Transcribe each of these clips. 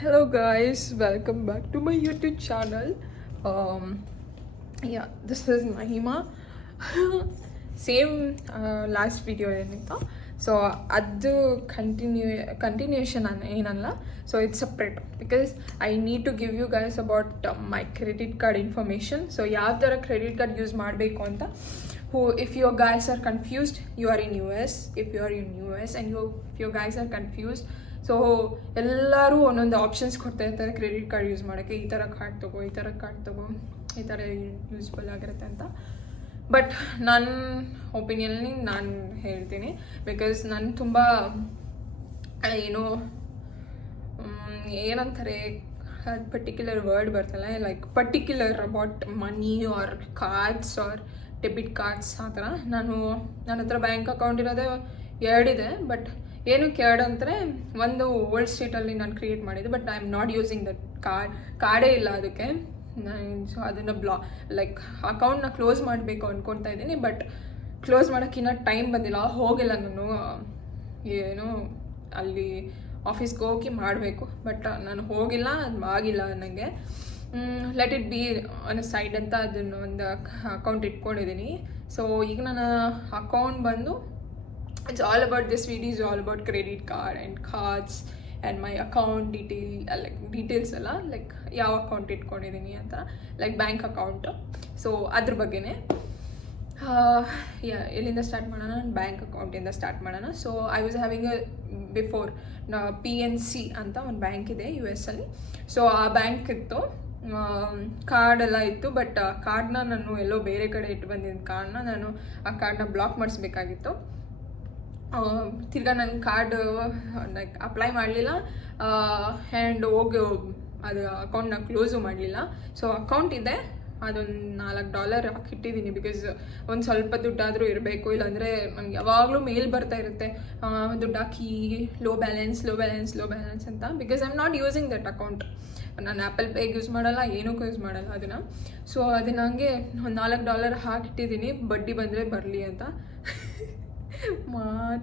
Hello guys, welcome back to my YouTube channel. Um, yeah, this is Mahima. Same last video ಏನಿತ್ತು so ಅದು continuation ಏನಲ್ಲ. So it's separate because I need to give you guys about my credit card information. So ಯಾವ ಥರ credit card use ಮಾಡಬೇಕು ಅಂತ. If your guys are confused, you are in US. If you are in US and if your guys are confused, so ಎಲ್ಲರೂ ಒಂದೊಂದು options ಕೊಡ್ತಾ ಇರ್ತಾರೆ credit card use ಮಾಡೋಕ್ಕೆ. ಈ ಥರ ಕಾರ್ಡ್ ತೊಗೋ, ಈ ಥರ ಕಾರ್ಡ್ ತೊಗೋ, ಈ ಥರ ಯೂಸ್ಫುಲ್ ಆಗಿರುತ್ತೆ ಅಂತ. ಬಟ್ ನನ್ನ ಒಪಿನಿಯನ್ಲಿ ನಾನು ಹೇಳ್ತೀನಿ, ಬಿಕಾಸ್ ನಾನು ತುಂಬ ಏನಂತಾರೆ ಪರ್ಟಿಕ್ಯುಲರ್ ವರ್ಡ್ ಬರ್ತಲ್ಲ, like particular about money or cards or debit cards ಆ ಥರ. ನನ್ನ ಹತ್ರ ಬ್ಯಾಂಕ್ ಅಕೌಂಟ್ ಇರೋದೇ 2 ಇದೆ. ಬಟ್ ಏನಕ್ಕೆ 2 ಅಂದರೆ, ಒಂದು ಓಲ್ಡ್ ಸ್ಟೇಟಲ್ಲಿ ನಾನು ಕ್ರಿಯೇಟ್ ಮಾಡಿದ್ದೆ, but I am not using that ಕಾರ್ಡೇ ಇಲ್ಲ ಅದಕ್ಕೆ. ಸೊ ಅದನ್ನು ಲೈಕ್ ಅಕೌಂಟ್ನ ಕ್ಲೋಸ್ ಮಾಡಬೇಕು ಅಂದ್ಕೊಳ್ತಾ ಇದ್ದೀನಿ. ಬಟ್ ಕ್ಲೋಸ್ ಮಾಡೋಕ್ಕಿನ್ನ ಟೈಮ್ ಬಂದಿಲ್ಲ, ಹೋಗಿಲ್ಲ ನಾನು. ಅಲ್ಲಿ ಆಫೀಸ್ಗೆ ಹೋಗಿ ಮಾಡಬೇಕು, ಬಟ್ ನಾನು ಹೋಗಿಲ್ಲ, ಅದು ಆಗಿಲ್ಲ ನನಗೆ. Let it be on side ಅಂತ ಅದನ್ನು ಒಂದು ಅಕೌಂಟ್ ಇಟ್ಕೊಂಡಿದ್ದೀನಿ. ಸೊ ಈಗ ನನ್ನ ಅಕೌಂಟ್ ಬಂದು it's all about this video is all about credit card and cards and my account details alla, like ಯಾವ ಅಕೌಂಟ್ ಇಟ್ಕೊಂಡಿದ್ದೀನಿ ಅಂತ, ಲೈಕ್ ಬ್ಯಾಂಕ್ ಅಕೌಂಟ್. ಸೊ ಅದ್ರ ಬಗ್ಗೆನೇ ಎಲ್ಲಿಂದ ಸ್ಟಾರ್ಟ್ ಮಾಡೋಣ? ಬ್ಯಾಂಕ್ ಅಕೌಂಟಿಂದ ಸ್ಟಾರ್ಟ್ ಮಾಡೋಣ. So I was having before PNC ಅಂತ ಒಂದು ಬ್ಯಾಂಕ್ ಇದೆ US ಅಲ್ಲಿ. ಸೊ ಆ ಬ್ಯಾಂಕ್ ಇತ್ತು, ಕಾರ್ಡ್ ಎಲ್ಲ ಇತ್ತು. ಬಟ್ ಕಾರ್ಡ್ನ ನಾನು ಎಲ್ಲೋ ಬೇರೆ ಕಡೆ ಇಟ್ಟು ಬಂದಿದ್ದ ಕಾರ್ಡ್ನ ನಾನು ಆ ಕಾರ್ಡ್ನ ಬ್ಲಾಕ್ ಮಾಡಿಸ್ಬೇಕಾಗಿತ್ತು. ತಿರ್ಗಾ ನನ್ನ ಕಾರ್ಡ್ ಲೈಕ್ ಅಪ್ಲೈ ಮಾಡಲಿಲ್ಲ ಆ್ಯಂಡ್ ಹೋಗಿ ಅದು ಅಕೌಂಟ್ನ ಕ್ಲೋಸು ಮಾಡಲಿಲ್ಲ. ಸೊ ಅಕೌಂಟ್ ಇದೆ, ಅದೊಂದು $4 ಹಾಕಿಟ್ಟಿದ್ದೀನಿ. ಬಿಕಾಸ್ ಒಂದು ಸ್ವಲ್ಪ ದುಡ್ಡಾದರೂ ಇರಬೇಕು, ಇಲ್ಲಾಂದರೆ ನನಗೆ ಯಾವಾಗಲೂ ಮೇಲ್ ಬರ್ತಾ ಇರುತ್ತೆ ದುಡ್ಡು ಹಾಕಿ ಲೋ ಬ್ಯಾಲೆನ್ಸ್ ಅಂತ. Because I am not using that account. ನಾನು ಆ್ಯಪಲ್ ಪೇಗೆ ಯೂಸ್ ಮಾಡಲ್ಲ, ಏನಕ್ಕೂ ಯೂಸ್ ಮಾಡಲ್ಲ ಅದನ್ನು. ಸೊ ಅದನ್ನ ಹಂಗೆ ಒಂದು $4 ಹಾಕಿಟ್ಟಿದ್ದೀನಿ, ಬಡ್ಡಿ ಬಂದರೆ ಬರಲಿ ಅಂತ.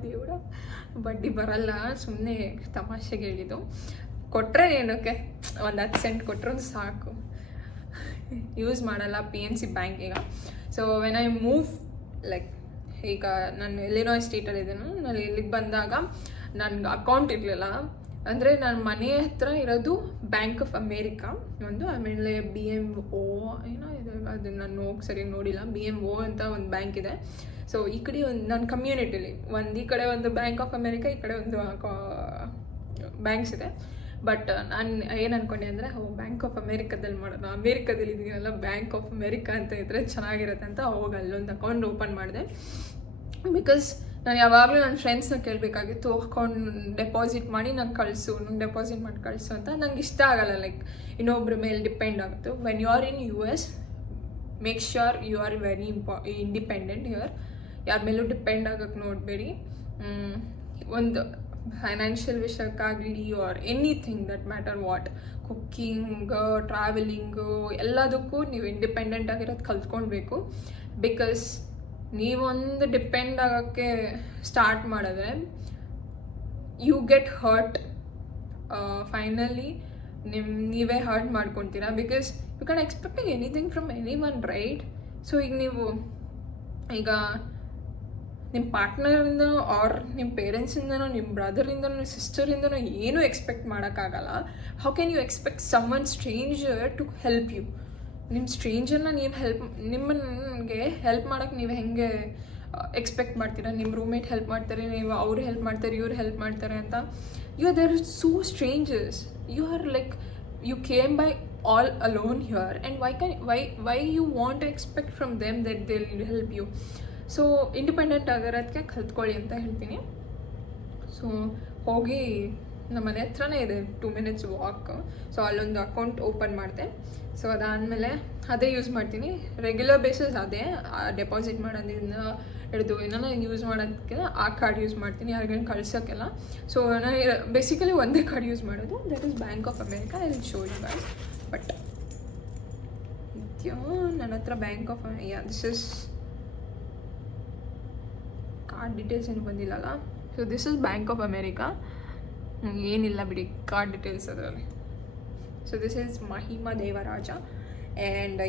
ದೇವ್ರ, ಬಡ್ಡಿ ಬರಲ್ಲ, ಸುಮ್ಮನೆ ತಮಾಷೆಗೆ ಹೇಳಿದ್ದು. ಕೊಟ್ಟರೆ ಏನಕ್ಕೆ, ಒಂದು 10 ಸೆಂಟ್ ಕೊಟ್ಟರೆ ಸಾಕು. ಯೂಸ್ ಮಾಡಲ್ಲ PNC ಬ್ಯಾಂಕ್ ಈಗ. So when I move like, ಈಗ ನಾನು ಎಲ್ಲಿನೋ ಸ್ಟೇಟಲ್ಲಿದ್ದೇನು, ನಾನು ಇಲ್ಲಿಗೆ ಬಂದಾಗ ನನಗೆ ಅಕೌಂಟ್ ಇರಲಿಲ್ಲ. ಅಂದರೆ ನನ್ನ ಮನೆ ಹತ್ರ ಇರೋದು ಬ್ಯಾಂಕ್ ಆಫ್ ಅಮೇರಿಕಾ ಒಂದು, ಆಮೇಲೆ BMO ಏನೋ ಇದೆ, ಅದನ್ನು ನಾನು ಹೋಗಿ ಸರಿಯಾಗಿ ನೋಡಿಲ್ಲ. BMO ಅಂತ ಒಂದು ಬ್ಯಾಂಕ್ ಇದೆ. ಸೊ ಈ ಕಡೆ ಒಂದು ನನ್ನ ಕಮ್ಯುನಿಟಿಲಿ ಈ ಕಡೆ ಒಂದು ಬ್ಯಾಂಕ್ ಆಫ್ ಅಮೇರಿಕಾ, ಈ ಕಡೆ ಒಂದು ಬ್ಯಾಂಕ್ಸ್ ಇದೆ. ಬಟ್ ನಾನು ಏನು ಅಂದ್ಕೊಂಡೆ ಅಂದರೆ, ಬ್ಯಾಂಕ್ ಆಫ್ ಅಮೇರಿಕಾದಲ್ಲಿ ಮಾಡೋಣ, ಅಮೇರಿಕಾದಲ್ಲಿ ಇದೀನಲ್ಲ, ಬ್ಯಾಂಕ್ ಆಫ್ ಅಮೇರಿಕಾ ಅಂತ ಇದ್ದರೆ ಚೆನ್ನಾಗಿರುತ್ತೆ ಅಂತ ಹೋಗಿ ಅಲ್ಲೊಂದು ಅಕೌಂಟ್ ಓಪನ್ ಮಾಡಿದೆ. ಬಿಕಾಸ್ ನಾನು ಯಾವಾಗಲೂ ನನ್ನ ಫ್ರೆಂಡ್ಸ್ನ ಕೇಳಬೇಕಾಗಿತ್ತು, ಅಕೌಂಟ್ ಡೆಪಾಸಿಟ್ ಮಾಡಿ ನಂಗೆ ಡೆಪಾಸಿಟ್ ಮಾಡಿ ಕಳಿಸು ಅಂತ. ನಂಗೆ ಇಷ್ಟ ಆಗಲ್ಲ, ಲೈಕ್ ಇನ್ನೊಬ್ಬರ ಮೇಲೆ ಡಿಪೆಂಡ್ ಆಗುತ್ತೆ. When you are in US, make sure you are very independent here. ಯಾರ ಮೇಲೂ ಡಿಪೆಂಡ್ ಆಗೋಕ್ಕೆ ನೋಡಬೇಡಿ. ಒಂದು ಫೈನಾನ್ಷಿಯಲ್ ವಿಷಯಕ್ಕಾಗಲಿ or anything that matter what, cooking, travelling, ಎಲ್ಲದಕ್ಕೂ ನೀವು ಇಂಡಿಪೆಂಡೆಂಟ್ ಆಗಿರೋದು ಕಲ್ತ್ಕೊಳ್ಬೇಕು. ಬಿಕಾಸ್ ನೀವೊಂದು ಡಿಪೆಂಡ್ ಆಗೋಕ್ಕೆ ಸ್ಟಾರ್ಟ್ ಮಾಡಿದ್ರೆ ಯು ಗೆಟ್ ಹರ್ಟ್. ಫೈನಲಿ ನೀವೇ ಹರ್ಟ್ ಮಾಡ್ಕೊತೀರಾ. Because you can expecting anything from anyone, right? So ಈಗ ನಿಮ್ಮ ಪಾರ್ಟ್ನರಿಂದ ಆರ್ ನಿಮ್ಮ ಪೇರೆಂಟ್ಸಿಂದನೋ, ನಿಮ್ಮ ಬ್ರದರಿಂದನೋ, ನಿಮ್ಮ ಸಿಸ್ಟರಿಂದನೋ ಏನೂ ಎಕ್ಸ್ಪೆಕ್ಟ್ ಮಾಡೋಕ್ಕಾಗಲ್ಲ. How can you expect someone stranger to help you? ನಿಮ್ಮ ಸ್ಟ್ರೇಂಜರ್ನ ನೀವು ನಿಮ್ಮನ್ಗೆ ಹೆಲ್ಪ್ ಮಾಡೋಕ್ಕೆ ನೀವು ಹೆಂಗೆ ಎಕ್ಸ್ಪೆಕ್ಟ್ ಮಾಡ್ತೀರಾ? ನಿಮ್ಮ ರೂಮ್ಮೇಟ್ ಹೆಲ್ಪ್ ಮಾಡ್ತಾರೆ, ಅವ್ರು ಹೆಲ್ಪ್ ಮಾಡ್ತಾರೆ, ಇವ್ರು ಹೆಲ್ಪ್ ಮಾಡ್ತಾರೆ ಅಂತ. There are so strangers. You are like, you came by all alone here, and why you want to expect from them that they'll help you? So independent ಆಗಿರೋದಕ್ಕೆ ಕಲ್ತ್ಕೊಳ್ಳಿ ಅಂತ ಹೇಳ್ತೀನಿ. ಸೊ ಹೋಗಿ ನಮ್ಮ ಮನೆ ಹತ್ರನೇ ಇದೆ, 2 minutes ವಾಕ್. ಸೊ ಅಲ್ಲೊಂದು ಅಕೌಂಟ್ ಓಪನ್ ಮಾಡಿದೆ. ಸೊ ಅದಾದಮೇಲೆ ಅದೇ ಯೂಸ್ ಮಾಡ್ತೀನಿ ರೆಗ್ಯುಲರ್ ಬೇಸಿಸ್. ಅದೇ ಡೆಪಾಸಿಟ್ ಮಾಡೋದ್ರಿಂದ ಹಿಡಿದು ಏನೋ ಯೂಸ್ ಮಾಡೋದಕ್ಕೆ ಆ ಕಾರ್ಡ್ ಯೂಸ್ ಮಾಡ್ತೀನಿ, ಯಾರಿಗೇನು ಕಳ್ಸೋಕ್ಕೆಲ್ಲ. ಸೊ ನಾನು ಬೇಸಿಕಲಿ ಒಂದೇ ಕಾರ್ಡ್ ಯೂಸ್ ಮಾಡೋದು, that is bank of America. I will show you guys. But ನನ್ನ ಹತ್ರ bank of this is card details ಏನು ಬಂದಿಲ್ಲಲ್ಲ. So this is bank of America. ಏನಿಲ್ಲ ಬಿಡಿ ಕಾರ್ಡ್ ಡೀಟೇಲ್ಸ್ ಅದರಲ್ಲಿ. So this is Mahima Devaraj and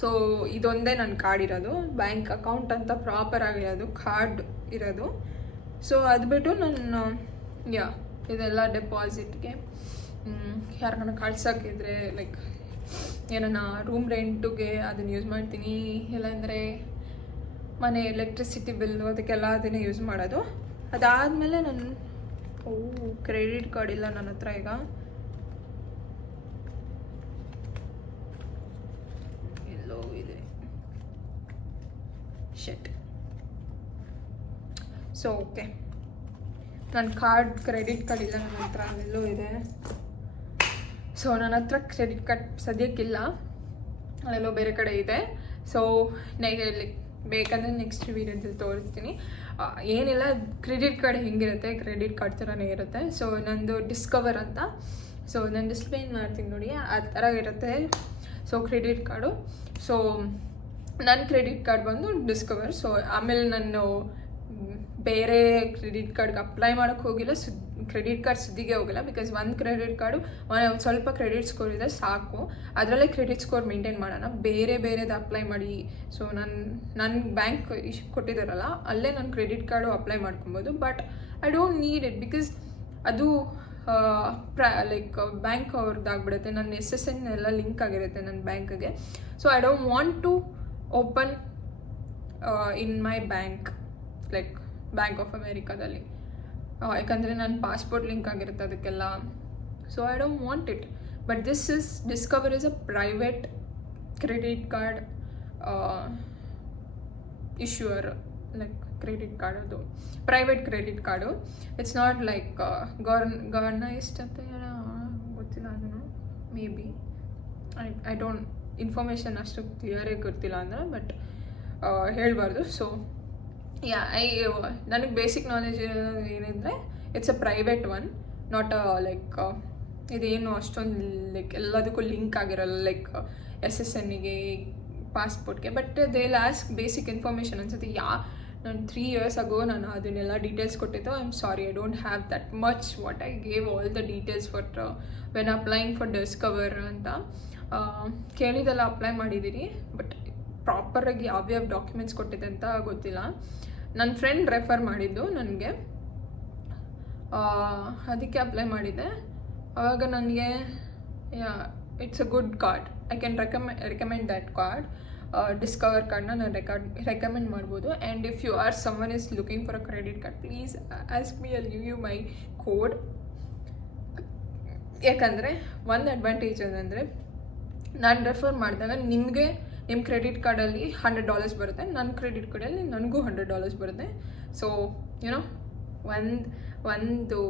so ಇದೊಂದೇ ನನ್ನ ಕಾರ್ಡ್ ಇರೋದು, ಬ್ಯಾಂಕ್ ಅಕೌಂಟ್ ಅಂತ ಪ್ರಾಪರ್ ಆಗಿರೋದು ಕಾರ್ಡ್ ಇರೋದು. ಸೊ ಅದು ಬಿಟ್ಟು ನಾನು ಇದೆಲ್ಲ ಡೆಪಾಸಿಟ್ಗೆ ಯಾರನ್ನ ಕಳ್ಸೋಕ್ಕಿದ್ರೆ ಲೈಕ್ ಏನನ್ನ ರೂಮ್ ರೆಂಟುಗೆ ಅದನ್ನು ಯೂಸ್ ಮಾಡ್ತೀನಿ, ಇಲ್ಲಾಂದರೆ ಮನೆ ಎಲೆಕ್ಟ್ರಿಸಿಟಿ ಬಿಲ್ಲು ಅದಕ್ಕೆಲ್ಲ ಅದನ್ನೇ ಯೂಸ್ ಮಾಡೋದು. ಅದಾದಮೇಲೆ ನಾನು ಕ್ರೆಡಿಟ್ ಕಾರ್ಡ್ ಇಲ್ಲ ನನ್ನ ಹತ್ರ ಈಗ. ಎಲ್ಲೋ ಇದೆ ಶೆಟ್. ಸೊ ಓಕೆ, ನನ್ನ ಕ್ರೆಡಿಟ್ ಕಾರ್ಡ್ ಇಲ್ಲ ನನ್ನ ಹತ್ರ, ಅಲ್ಲೆಲ್ಲೋ ಇದೆ. ಸೊ ನನ್ನ ಹತ್ರ ಕ್ರೆಡಿಟ್ ಕಾರ್ಡ್ ಸದ್ಯಕ್ಕಿಲ್ಲ, ಅಲ್ಲೆಲ್ಲೋ ಬೇರೆ ಕಡೆ ಇದೆ. ಸೊ ಬೇಕಂದರೆ ನೆಕ್ಸ್ಟ್ ವೀಡಿಯೋದಲ್ಲಿ ತೋರಿಸ್ತೀನಿ. ಏನಿಲ್ಲ, ಕ್ರೆಡಿಟ್ ಕಾರ್ಡ್ ಹೆಂಗಿರುತ್ತೆ ಕ್ರೆಡಿಟ್ ಕಾರ್ಡ್ ಥರನೇ ಇರುತ್ತೆ. ಸೊ ನಂದು ಡಿಸ್ಕವರ್ ಅಂತ, ಸೊ ನಾನು ಡಿಸ್ಪ್ಲೇನ್ ಮಾಡ್ತೀನಿ ನೋಡಿ, ಆ ಥರ ಇರುತ್ತೆ. ಸೊ ಕ್ರೆಡಿಟ್ ಕಾರ್ಡು, ಸೊ ನನ್ನ ಕ್ರೆಡಿಟ್ ಕಾರ್ಡ್ ಬಂದು ಡಿಸ್ಕವರ್. ಸೊ ಆಮೇಲೆ ನಾನು ಬೇರೆ ಕ್ರೆಡಿಟ್ ಕಾರ್ಡ್ಗೆ ಅಪ್ಲೈ ಮಾಡೋಕ್ಕೆ ಹೋಗಿಲ್ಲ, ಕ್ರೆಡಿಟ್ ಕಾರ್ಡ್ ಸುದ್ದಿಗೆ ಹೋಗಿಲ್ಲ. ಬಿಕಾಸ್ ಒಂದು ಕ್ರೆಡಿಟ್ ಕಾರ್ಡು ಸ್ವಲ್ಪ ಕ್ರೆಡಿಟ್ ಸ್ಕೋರ್ ಇದೆ ಸಾಕು, ಅದರಲ್ಲೇ ಕ್ರೆಡಿಟ್ ಸ್ಕೋರ್ ಮೇಂಟೈನ್ ಮಾಡೋಣ, ಬೇರೆದು ಅಪ್ಲೈ ಮಾಡಿ. ಸೊ ನನ್ನ ಬ್ಯಾಂಕ್ ಕೊಟ್ಟಿದ್ದಾರಲ್ಲ ಅಲ್ಲೇ ನನ್ನ ಕ್ರೆಡಿಟ್ ಕಾರ್ಡು ಅಪ್ಲೈ ಮಾಡ್ಕೊಬೋದು. But I don't need it because ಅದು ಲೈಕ್ ಬ್ಯಾಂಕ್ ಅವ್ರದ್ದಾಗ್ಬಿಡುತ್ತೆ. ನನ್ನ SSN ಎಲ್ಲ ಲಿಂಕ್ ಆಗಿರುತ್ತೆ ನನ್ನ ಬ್ಯಾಂಕ್ಗೆ. So I don't want to open in my bank like bank of ಅಮೇರಿಕಾದಲ್ಲಿ, ಯಾಕಂದರೆ ನನ್ನ ಪಾಸ್ಪೋರ್ಟ್ ಲಿಂಕ್ ಆಗಿರುತ್ತೆ ಅದಕ್ಕೆಲ್ಲ. So I don't want it. But Discover is a private credit card issuer, like credit card ಅದು private credit card. It's not like governised ಅಂತ ಗೊತ್ತಿಲ್ಲ, ಅದನ್ನು maybe I don't information ಅಷ್ಟು ಕ್ಲಿಯರಾಗಿ ಗೊತ್ತಿಲ್ಲ ಅಂದರೆ, ಬಟ್ ಹೇಳಬಾರ್ದು. ಸೊ ನನಗೆ ಬೇಸಿಕ್ ನಾಲೆಜ್ ಏನಿದ್ರೆ it's a private one, not like ಇದೇನು ಅಷ್ಟೊಂದು ಲೈಕ್ ಎಲ್ಲದಕ್ಕೂ ಲಿಂಕ್ ಆಗಿರಲ್ಲ, ಲೈಕ್ SSNಗೆ ಪಾಸ್ಪೋರ್ಟ್ಗೆ. But they lost basic information ಅನ್ಸುತ್ತೆ. ನಾನು 3 years ago ನಾನು ಅದನ್ನೆಲ್ಲ ಡೀಟೇಲ್ಸ್ ಕೊಟ್ಟಿದ್ದು. I am sorry, I don't have that much what I gave all the details for when applying for Discover ಅಂತ. ಕೇಳಿದೆಲ್ಲ ಅಪ್ಲೈ ಮಾಡಿದ್ದೀರಿ, ಬಟ್ ಪ್ರಾಪರಾಗಿ ಯಾವ್ಯಾವ ಡಾಕ್ಯುಮೆಂಟ್ಸ್ ಕೊಟ್ಟಿದೆ ಅಂತ ಗೊತ್ತಿಲ್ಲ. ನನ್ನ ಫ್ರೆಂಡ್ ರೆಫರ್ ಮಾಡಿದ್ದು ನನಗೆ, ಅದಕ್ಕೆ ಅಪ್ಲೈ ಮಾಡಿದ್ದೆ. ಆವಾಗ ನನಗೆ it's a good card, I can recommend that card. Discover ಕಾರ್ಡ್ನ ನಾನು ರೆಕಮೆಂಡ್ ಮಾಡ್ಬೋದು. And if you are someone is looking for a credit card, please ask me, I give you my code. ಯಾಕಂದರೆ ಒಂದು advantage ಏನಂದರೆ, ನಾನು refer ಮಾಡಿದಾಗ ನಿಮಗೆ ನಿಮ್ಮ ಕ್ರೆಡಿಟ್ ಕಾರ್ಡಲ್ಲಿ $100 ಬರುತ್ತೆ, ನನ್ನ ಕ್ರೆಡಿಟ್ ಕಾರ್ಡಲ್ಲಿ ನನಗೂ $100 ಬರುತ್ತೆ. ಸೊ ಏನೋ ಒಂದು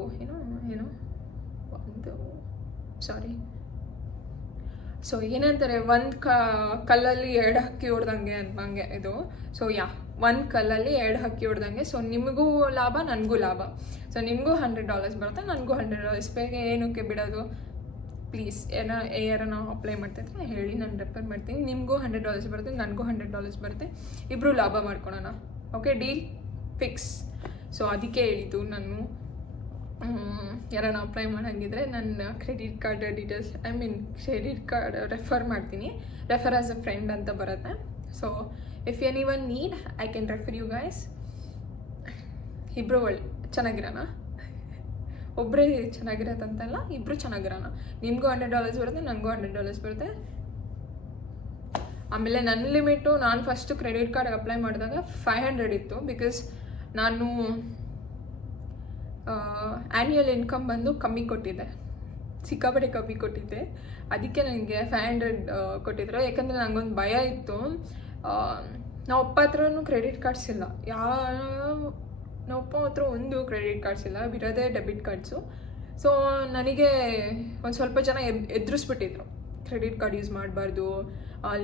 ಸೊ ಏನಂತಾರೆ, ಒಂದು ಕಲ್ಲಲ್ಲಿ 2 ಹಕ್ಕಿ ಹೊಡ್ದಂಗೆ ಅನ್ನಂಗೆ ಇದು. ಸೊ ಒಂದು ಕಲ್ಲಲ್ಲಿ 2 ಹಕ್ಕಿ ಹೊಡ್ದಂಗೆ. ಸೊ ನಿಮಗೂ ಲಾಭ ನನಗೂ ಲಾಭ. ಸೊ ನಿಮಗೂ $100 ಬರುತ್ತೆ, ನನಗೂ $100. ಬೇಗ ಏನಕ್ಕೆ ಬಿಡೋದು, ಪ್ಲೀಸ್. ಯಾರನ್ನ ಅಪ್ಲೈ ಮಾಡ್ತಾಯಿದ್ರೆ ಹೇಳಿ, ನಾನು ರೆಫರ್ ಮಾಡ್ತೀನಿ. ನಿಮಗೂ $100 ಬರುತ್ತೆ, ನನಗೂ $100 ಬರುತ್ತೆ, ಇಬ್ಬರು ಲಾಭ ಮಾಡ್ಕೊಳೋಣ. Okay, deal fix. ಸೊ ಅದಕ್ಕೆ ಹೇಳಿದ್ದು ನಾನು, ಯಾರನ್ನ ಅಪ್ಲೈ ಮಾಡೋಂಗಿದ್ರೆ ನನ್ನ credit card details, credit card refer ಮಾಡ್ತೀನಿ. ರೆಫರ್ ಆಸ್ ಅ ಫ್ರೆಂಡ್ ಅಂತ ಬರುತ್ತೆ. So if anyone need, I can refer you guys. ಇಬ್ಬರು ಚೆನ್ನಾಗಿರೋಣ, ಒಬ್ಬರೇ ಚೆನ್ನಾಗಿರತ್ತಂತಲ್ಲ, ಇಬ್ಬರು ಚೆನ್ನಾಗಿರೋಣ. ನಿಮಗೂ $100 ಬರುತ್ತೆ, ನನಗೂ $100 ಬರುತ್ತೆ. ಆಮೇಲೆ ನನ್ನ ಲಿಮಿಟು, ನಾನು ಫಸ್ಟು ಕ್ರೆಡಿಟ್ ಕಾರ್ಡ್ಗೆ ಅಪ್ಲೈ ಮಾಡಿದಾಗ 500 ಇತ್ತು. ಬಿಕಾಸ್ ನಾನು ಆ್ಯನ್ಯುಯಲ್ ಇನ್ಕಮ್ ಬಂದು ಕಮ್ಮಿ ಕೊಟ್ಟಿದ್ದೆ, ಸಿಕ್ಕಾಪಟ್ಟೆ ಕಮ್ಮಿ ಕೊಟ್ಟಿದ್ದೆ. ಅದಕ್ಕೆ ನನಗೆ 500 ಕೊಟ್ಟಿದ್ರು. ಯಾಕಂದರೆ ನನಗೊಂದು ಭಯ ಇತ್ತು, ನಾವು ಅಪ್ಪ ಹತ್ರನೂ ಕ್ರೆಡಿಟ್ ಕಾರ್ಡ್ಸ್ ಇಲ್ಲ, ನಮ್ಮ ಅಪ್ಪ ಹತ್ರ ಒಂದು ಕ್ರೆಡಿಟ್ ಕಾರ್ಡ್ಸ್ ಇಲ್ಲ, ಬಿರೋದೇ ಡೆಬಿಟ್ ಕಾರ್ಡ್ಸು. ಸೊ ನನಗೆ ಒಂದು ಸ್ವಲ್ಪ ಜನ ಎದುರಿಸ್ಬಿಟ್ಟಿದ್ರು, ಕ್ರೆಡಿಟ್ ಕಾರ್ಡ್ ಯೂಸ್ ಮಾಡಬಾರ್ದು,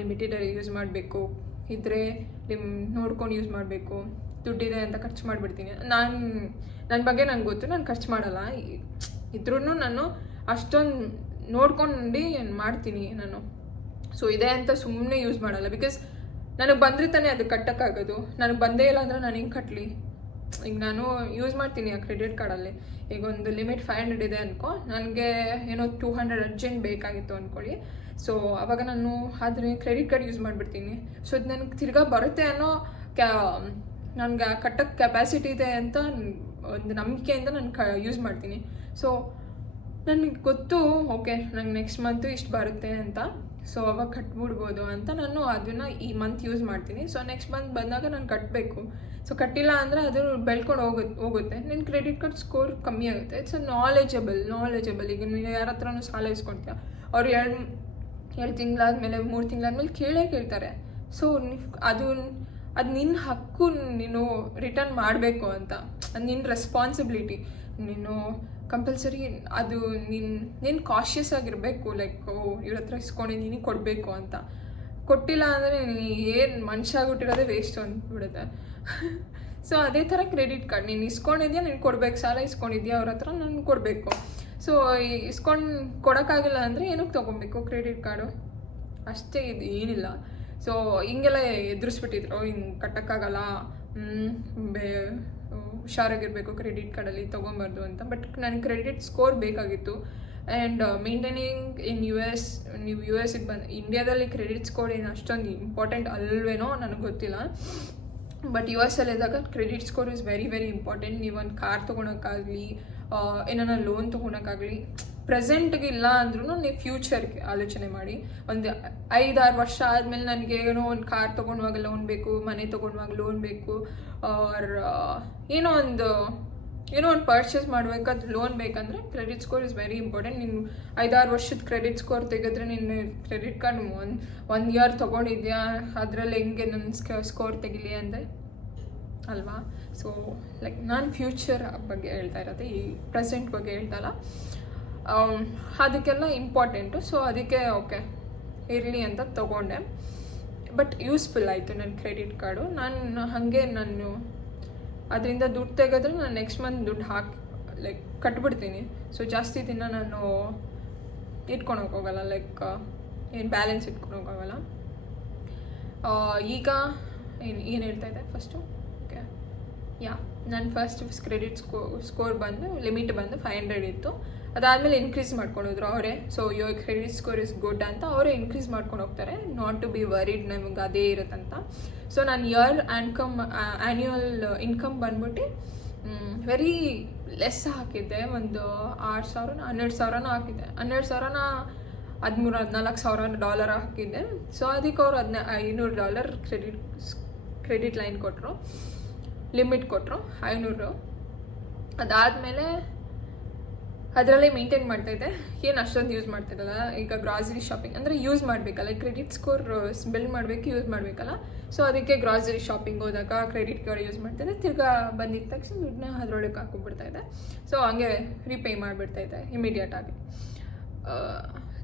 ಲಿಮಿಟೆಡ್ ಯೂಸ್ ಮಾಡಬೇಕು, ಇದ್ದರೆ ನೋಡ್ಕೊಂಡು ಯೂಸ್ ಮಾಡಬೇಕು, ದುಡ್ಡಿದೆ ಅಂತ ಖರ್ಚು ಮಾಡಿಬಿಡ್ತೀನಿ. ನನ್ನ ಬಗ್ಗೆ ನನಗೆ ಗೊತ್ತು, ನಾನು ಖರ್ಚು ಮಾಡಲ್ಲ. ಇದ್ರೂ ನಾನು ಅಷ್ಟೊಂದು ನೋಡ್ಕೊಂಡು ಮಾಡ್ತೀನಿ ನಾನು. ಸೊ ಇದೆ ಅಂತ ಸುಮ್ಮನೆ ಯೂಸ್ ಮಾಡಲ್ಲ. ಬಿಕಾಸ್ ನನಗೆ ಬಂದರೆ ತಾನೇ ಅದು ಕಟ್ಟೋಕ್ಕಾಗೋದು. ನನಗೆ ಬಂದೇ ಇಲ್ಲ ಅಂದರೆ ನಾನು ಹೆಂಗೆ ಕಟ್ಟಲಿ? ಈಗ ನಾನು ಯೂಸ್ ಮಾಡ್ತೀನಿ ಆ ಕ್ರೆಡಿಟ್ ಕಾರ್ಡಲ್ಲಿ. ಈಗ ಒಂದು ಲಿಮಿಟ್ 500 ಇದೆ ಅನ್ಕೋ, ನನಗೆ ಏನೋ 200 ಅರ್ಜೆಂಟ್ ಬೇಕಾಗಿತ್ತು ಅಂದ್ಕೊಳ್ಳಿ. ಸೊ ಅವಾಗ ನಾನು ಆದರೆ ಕ್ರೆಡಿಟ್ ಕಾರ್ಡ್ ಯೂಸ್ ಮಾಡಿಬಿಡ್ತೀನಿ. ಸೊ ಅದು ನನಗೆ ತಿರ್ಗಾ ಬರುತ್ತೆ ಅನ್ನೋ ನನಗೆ ಕಟ್ಟೋಕ್ಕೆ ಕೆಪಾಸಿಟಿ ಇದೆ ಅಂತ ಒಂದು ನಂಬಿಕೆಯಿಂದ ನಾನು ಯೂಸ್ ಮಾಡ್ತೀನಿ. ಸೊ ನನಗೆ ಗೊತ್ತು, ಓಕೆ ನಂಗೆ ನೆಕ್ಸ್ಟ್ ಮಂತು ಇಷ್ಟು ಬರುತ್ತೆ ಅಂತ, ಸೊ ಅವಾಗ ಕಟ್ಬಿಡ್ಬೋದು ಅಂತ ನಾನು ಅದನ್ನು ಈ ಮಂತ್ ಯೂಸ್ ಮಾಡ್ತೀನಿ. ಸೊ ನೆಕ್ಸ್ಟ್ ಮಂತ್ ಬಂದಾಗ ನಾನು ಕಟ್ಟಬೇಕು. ಸೊ ಕಟ್ಟಿಲ್ಲ ಅಂದರೆ ಅದು ಬೆಳ್ಕೊಂಡು ಹೋಗುತ್ತೆ. ನಿನ್ನ ಕ್ರೆಡಿಟ್ ಕಾರ್ಡ್ ಸ್ಕೋರ್ ಕಮ್ಮಿ ಆಗುತ್ತೆ. It's knowledgeable. ಈಗ ನೀವು ಯಾರ ಹತ್ರನೂ ಸಾಲ ಇಸ್ಕೊಳ್ತೀಯ, ಅವ್ರು ಎರಡು ತಿಂಗಳಾದ್ಮೇಲೆ 3 ತಿಂಗಳಾದ್ಮೇಲೆ ಕೇಳ್ತಾರೆ. ಸೊ ಅದು ನಿನ್ನ ಹಕ್ಕು, ನೀನು ರಿಟರ್ನ್ ಮಾಡಬೇಕು ಅಂತ. ಅದು ನಿನ್ನ ರೆಸ್ಪಾನ್ಸಿಬಿಲಿಟಿ. ನೀನು ಕಂಪಲ್ಸರಿ ಅದು ನೀನು ಕಾಷಿಯಸ್ ಆಗಿರಬೇಕು. ಲೈಕ್ ಇವ್ರ ಹತ್ರ ಇಸ್ಕೊಂಡಿದ್ದೀನಿ ಕೊಡಬೇಕು ಅಂತ. ಕೊಟ್ಟಿಲ್ಲ ಅಂದರೆ ಏನು ಮನುಷ್ಯ ಆಗಿಬಿಟ್ಟಿರೋದೇ ವೇಸ್ಟ್ ಅಂದ್ಬಿಡುತ್ತೆ. ಸೊ ಅದೇ ಥರ ಕ್ರೆಡಿಟ್ ಕಾರ್ಡ್, ನೀನು ಇಸ್ಕೊಂಡಿದ್ಯಾ, ನೀನು ಕೊಡ್ಬೇಕು. ಸಾಲ ಇಸ್ಕೊಂಡಿದ್ಯಾ ಅವ್ರ ಹತ್ರ, ನಾನು ಕೊಡಬೇಕು. ಸೊ ಇಸ್ಕೊಂಡು ಕೊಡೋಕ್ಕಾಗಿಲ್ಲ ಅಂದರೆ ಏನಕ್ಕೆ ತೊಗೊಬೇಕು ಕ್ರೆಡಿಟ್ ಕಾರ್ಡು? ಅಷ್ಟೇ, ಇದು ಏನಿಲ್ಲ. ಸೊ ಹಿಂಗೆಲ್ಲ ಎದುರಿಸ್ಬಿಟ್ಟಿದ್ರು, ಹಿಂಗೆ ಕಟ್ಟೋಕ್ಕಾಗಲ್ಲ, ಹುಷಾರಾಗಿರಬೇಕು ಕ್ರೆಡಿಟ್ ಕಾರ್ಡಲ್ಲಿ ತೊಗೊಬಾರ್ದು ಅಂತ. ಬಟ್ ನನಗೆ ಕ್ರೆಡಿಟ್ ಸ್ಕೋರ್ ಬೇಕಾಗಿತ್ತು. ಆ್ಯಂಡ್ ಮೇಂಟೈನಿಂಗ್ ಇನ್ ನೀವು ಯು ಎಸ್ಗೆ ಬಂದು, ಇಂಡಿಯಾದಲ್ಲಿ ಕ್ರೆಡಿಟ್ ಸ್ಕೋರ್ ಏನು ಅಷ್ಟೊಂದು ಇಂಪಾರ್ಟೆಂಟ್ ಅಲ್ವೇನೋ ನನಗೆ ಗೊತ್ತಿಲ್ಲ. ಬಟ್ ಯು ಎಸ್ ಅಲ್ಲಿದ್ದಾಗ credit score is very very important. ನೀವು ಒಂದು ಕಾರ್ ತೊಗೊಳಕ್ಕಾಗಲಿ, ಏನಾರ ಲೋನ್ ತೊಗೊಳಕ್ಕಾಗಲಿ, ಪ್ರೆಸೆಂಟ್ಗೆ ಇಲ್ಲ ಅಂದ್ರೂ ನೀವು ಫ್ಯೂಚರ್ಗೆ ಆಲೋಚನೆ ಮಾಡಿ. ಒಂದು 5-6 ವರ್ಷ ಆದಮೇಲೆ ನನಗೆ ಏನೋ ಒಂದು ಕಾರ್ ತೊಗೊಳುವಾಗ ಲೋನ್ ಬೇಕು, ಮನೆ ತೊಗೊಳುವಾಗ ಲೋನ್ ಬೇಕು, ಆರ್ ಏನೋ ಒಂದು ಪರ್ಚೇಸ್ ಮಾಡಬೇಕಾದ್ರೆ ಲೋನ್ ಬೇಕಂದರೆ credit score is very important. ನೀನು 5-6 ವರ್ಷದ ಕ್ರೆಡಿಟ್ ಸ್ಕೋರ್ ತೆಗೆದ್ರೆ ನಿನ್ನ ಕ್ರೆಡಿಟ್ ಕಾರ್ಡ್ ಒಂದು ಇಯರ್ ತೊಗೊಂಡಿದ್ಯಾ, ಅದರಲ್ಲಿ ಹೆಂಗೆ ನನ್ನ ಸ್ಕೋರ್ ತೆಗಿಲಿ ಅಂದರೆ ಅಲ್ವಾ? ಸೊ ಲೈಕ್ ನಾನು ಫ್ಯೂಚರ್ ಬಗ್ಗೆ ಹೇಳ್ತಾ ಇರೋದು, ಈ ಪ್ರೆಸೆಂಟ್ ಬಗ್ಗೆ ಹೇಳ್ತಲ್ಲ. ಅದಕ್ಕೆಲ್ಲ ಇಂಪಾರ್ಟೆಂಟು. ಸೊ ಅದಕ್ಕೆ ಓಕೆ ಇರಲಿ ಅಂತ ತೊಗೊಂಡೆ. ಬಟ್ ಯೂಸ್ಫುಲ್ ಆಯಿತು ನನ್ನ ಕ್ರೆಡಿಟ್ ಕಾರ್ಡು. ನಾನು ಅದರಿಂದ ದುಡ್ಡು ತೆಗೆದ್ರೆ ನಾನು ನೆಕ್ಸ್ಟ್ ಮಂತ್ ದುಡ್ಡು ಲೈಕ್ ಕಟ್ಬಿಡ್ತೀನಿ. ಸೊ ಜಾಸ್ತಿ ದಿನ ನಾನು ಇಟ್ಕೊಳೋಕ್ಕೋಗಲ್ಲ, ಲೈಕ್ ಏನು ಬ್ಯಾಲೆನ್ಸ್ ಇಟ್ಕೊಳೋಕ್ಕಾಗಲ್ಲ. ಈಗ ಏನು ಹೇಳ್ತಾ ಇದೆ ಫಸ್ಟು? ಓಕೆ, ನನ್ನ ಫಸ್ಟ್ ಕ್ರೆಡಿಟ್ ಸ್ಕೋರ್ ಬಂದು ಲಿಮಿಟ್ ಬಂದು 500 ಇತ್ತು. ಅದಾದಮೇಲೆ ಇನ್ಕ್ರೀಸ್ ಮಾಡ್ಕೊಂಡಿದ್ರು ಅವರೇ. So your credit score is good ಅಂತ ಅವರೇ ಇನ್ಕ್ರೀಸ್ ಮಾಡ್ಕೊಂಡು ಹೋಗ್ತಾರೆ. ನಾಟ್ ಟು ಬಿ ವರಿಡ್, ನಮಗೆ ಅದೇ ಇರುತ್ತಂತ. ಸೊ ನಾನು ಆ್ಯನ್ಯುವಲ್ ಇನ್ಕಮ್ ಬಂದ್ಬಿಟ್ಟು ವೆರಿ ಲೆಸ್ ಹಾಕಿದ್ದೆ. ಒಂದು $6,000-12,000 ಹಾಕಿದ್ದೆ. $12,000 $13,000-14,000 ಹಾಕಿದ್ದೆ. ಸೊ ಅದಕ್ಕೆ ಅವರು $500 ಕ್ರೆಡಿಟ್ ಲೈನ್ ಕೊಟ್ಟರು, ಲಿಮಿಟ್ ಕೊಟ್ಟರು 500. ಅದಾದಮೇಲೆ ಅದರಲ್ಲೇ ಮೇಂಟೈನ್ ಮಾಡ್ತಾಯಿದ್ದೆ. ಏನು ಅಷ್ಟೊಂದು ಯೂಸ್ ಮಾಡ್ತಿರಲ್ಲ. ಈಗ ಗ್ರಾಸರಿ ಶಾಪಿಂಗ್ ಅಂದರೆ ಯೂಸ್ ಮಾಡಬೇಕಲ್ಲ, ಕ್ರೆಡಿಟ್ ಸ್ಕೋರ್ ಬಿಲ್ಡ್ ಮಾಡಬೇಕು, ಯೂಸ್ ಮಾಡಬೇಕಲ್ಲ. ಸೊ ಅದಕ್ಕೆ ಗ್ರಾಸರಿ ಶಾಪಿಂಗ್ ಹೋದಾಗ ಕ್ರೆಡಿಟ್ ಕಾರ್ಡ್ ಯೂಸ್ ಮಾಡ್ತಾಯಿದ್ದೆ. ತಿರ್ಗಾ ಬಂದಿದ್ದ ತಕ್ಷಣ ದುಡ್ಡನ್ನ ಅದರೊಳಗೆ ಹಾಕ್ಬಿಡ್ತಾಯಿದ್ದೆ. ಸೊ ಹಂಗೆ ರೀಪೇ ಮಾಡಿಬಿಡ್ತಾಯಿದ್ದೆ ಇಮಿಡಿಯೇಟಾಗಿ.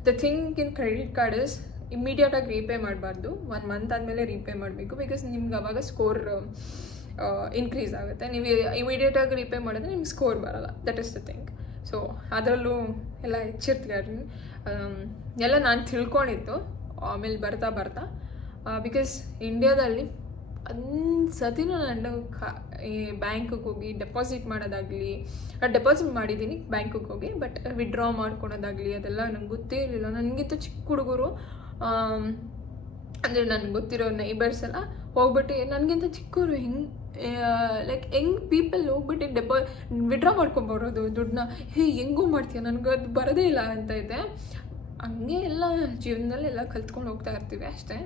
The thing in credit card is ಇಮಿಡಿಯೇಟಾಗಿ ರೀಪೇ ಮಾಡಬಾರ್ದು. 1 ಮಂತ್ ಆದಮೇಲೆ ರೀಪೇ ಮಾಡಬೇಕು. ಬಿಕಾಸ್ ನಿಮ್ಗೆ ಅವಾಗ ಸ್ಕೋರ್ ಇನ್ಕ್ರೀಸ್ ಆಗುತ್ತೆ. ನೀವು ಇಮಿಡಿಯೇಟಾಗಿ ರೀಪೇ ಮಾಡಿದ್ರೆ ನಿಮ್ಗೆ ಸ್ಕೋರ್ ಬರೋಲ್ಲ. That is the thing. So ಅದರಲ್ಲೂ ಎಲ್ಲ ಹೆಚ್ಚಿರ್ತೀರಿ. ಎಲ್ಲ ನಾನು ತಿಳ್ಕೊಂಡಿದ್ದು ಆಮೇಲೆ ಬರ್ತಾ ಬಿಕಾಸ್ ಇಂಡಿಯಾದಲ್ಲಿ ಒಂದು ಸತಿನೂ ನಾನು ಈ ಬ್ಯಾಂಕಿಗೆ ಹೋಗಿ ಡೆಪಾಸಿಟ್ ಮಾಡೋದಾಗಲಿ, ಡೆಪಾಸಿಟ್ ಮಾಡಿದ್ದೀನಿ ಬ್ಯಾಂಕಿಗೆ ಹೋಗಿ, ಬಟ್ ವಿಡ್ರಾ ಮಾಡ್ಕೊಳೋದಾಗಲಿ ಅದೆಲ್ಲ ನಂಗೆ ಗೊತ್ತೇ ಇರಲಿಲ್ಲ. ನನಗಿಂತ ಚಿಕ್ಕ ಹುಡುಗರು ಅಂದರೆ ನನಗೆ ಗೊತ್ತಿರೋ ನೈಬರ್ಸ್ ಎಲ್ಲ ಹೋಗ್ಬಿಟ್ಟು ನನಗಿಂತ ಚಿಕ್ಕವರು ಹೆಂಗೆ ಪೀಪಲ್ ಹೋಗ್ಬಿಟ್ಟು ವಿಡ್ರಾ ಮಾಡ್ಕೊಂಬರೋದು ದುಡ್ಡನ್ನ, ಹೆಂಗೂ ಮಾಡ್ತೀಯ, ನನಗೆ ಅದು ಬರೋದೇ ಇಲ್ಲ ಅಂತ ಇದೆ. ಹಂಗೆ ಎಲ್ಲ ಜೀವನದಲ್ಲಿ ಎಲ್ಲ ಕಲ್ತ್ಕೊಂಡು ಹೋಗ್ತಾ ಇರ್ತೀವಿ ಅಷ್ಟೇ.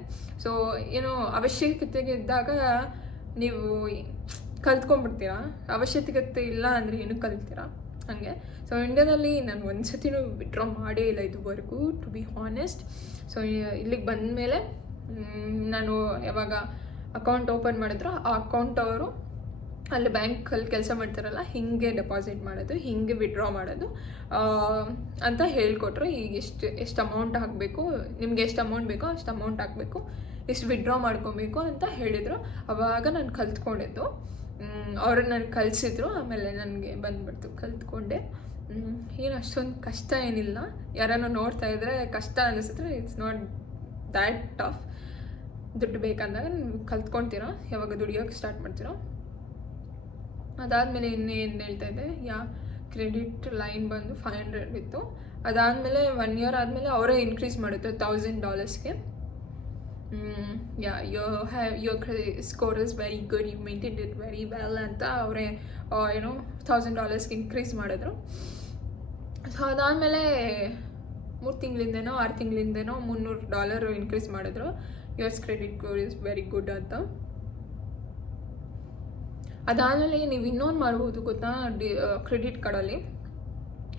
ಸೊ ಏನೋ ಅವಶ್ಯಕತೆಗೆ ಇದ್ದಾಗ ನೀವು ಕಲ್ತ್ಕೊಂಡ್ಬಿಡ್ತೀರಾ, ಅವಶ್ಯಕತೆ ಇಲ್ಲ ಅಂದರೆ ಏನು ಕಲ್ತೀರಾ ಹಾಗೆ. ಸೊ ಇಂಡಿಯಾದಲ್ಲಿ ನಾನು ಒಂದು ಸತಿನೂ ವಿಡ್ರಾ ಮಾಡೇ ಇಲ್ಲ ಇದುವರೆಗೂ, ಟು ಬಿ ಹಾನೆಸ್ಟ್. ಸೊ ಇಲ್ಲಿಗೆ ಬಂದಮೇಲೆ ನಾನು ಯಾವಾಗ ಅಕೌಂಟ್ ಓಪನ್ ಮಾಡಿದ್ರು ಆ ಅಕೌಂಟ್ ಅವರು ಅಲ್ಲಿ ಬ್ಯಾಂಕಲ್ಲಿ ಕೆಲಸ ಮಾಡ್ತಾರಲ್ಲ, ಹೀಗೆ ಡೆಪಾಸಿಟ್ ಮಾಡೋದು, ಹೀಗೆ ವಿಡ್ರಾ ಮಾಡೋದು ಅಂತ ಹೇಳ್ಕೊಟ್ರು. ಈಗ ಎಷ್ಟು ಅಮೌಂಟ್ ಹಾಕಬೇಕು, ನಿಮ್ಗೆ ಎಷ್ಟು ಅಮೌಂಟ್ ಬೇಕೋ ಅಷ್ಟು ಅಮೌಂಟ್ ಹಾಕಬೇಕು, ಎಷ್ಟು ವಿಡ್ರಾ ಮಾಡ್ಕೊಬೇಕು ಅಂತ ಹೇಳಿದರು. ಆವಾಗ ನಾನು ಕಲ್ತ್ಕೊಂಡಿದ್ದು. ಅವರು ನನಗೆ ಕಲಿಸಿದ್ರು, ಆಮೇಲೆ ನನಗೆ ಬಂದುಬಿಡ್ತು, ಕಲ್ತ್ಕೊಂಡೆ. ಏನು ಅಷ್ಟೊಂದು ಕಷ್ಟ ಏನಿಲ್ಲ. ಯಾರನ್ನು ನೋಡ್ತಾ ಇದ್ದರೆ ಕಷ್ಟ ಅನ್ನಿಸಿದ್ರೆ ಇಟ್ಸ್ ನಾಟ್ ದ್ಯಾಟ್ ಟಫ್. ದುಡ್ಡು ಬೇಕಂದಾಗ ನೀವು ಕಲ್ತ್ಕೊಳ್ತೀರಾ ಯಾವಾಗ ದುಡಿಯೋಕ್ಕೆ ಸ್ಟಾರ್ಟ್ ಮಾಡ್ತೀರೋ. ಅದಾದಮೇಲೆ ಇನ್ನೇನು ಹೇಳ್ತಾ ಇದೆ, ಕ್ರೆಡಿಟ್ ಲೈನ್ ಬಂದು 500 ಇತ್ತು. ಅದಾದಮೇಲೆ 1 year ಆದಮೇಲೆ ಅವರೇ ಇನ್ಕ್ರೀಸ್ ಮಾಡಿತ್ತು $1,000. your score is very good, you maintained it very well ಅಂತ ಅವರೇ $1,000 ಇನ್ಕ್ರೀಸ್ ಮಾಡಿದ್ರು. ಸೊ ಅದಾದಮೇಲೆ 3 ತಿಂಗಳಿಂದನೋ 6 ತಿಂಗಳಿಂದನೋ $300 ಇನ್ಕ್ರೀಸ್ ಮಾಡಿದ್ರು. Yours credit score is very good ಅಂತ. ಅದಾದಮೇಲೆ ನೀವು ಇನ್ನೊಂದು ಮಾಡ್ಬೋದು ಗೊತ್ತಾ, ಕ್ರೆಡಿಟ್ ಕಾರ್ಡಲ್ಲಿ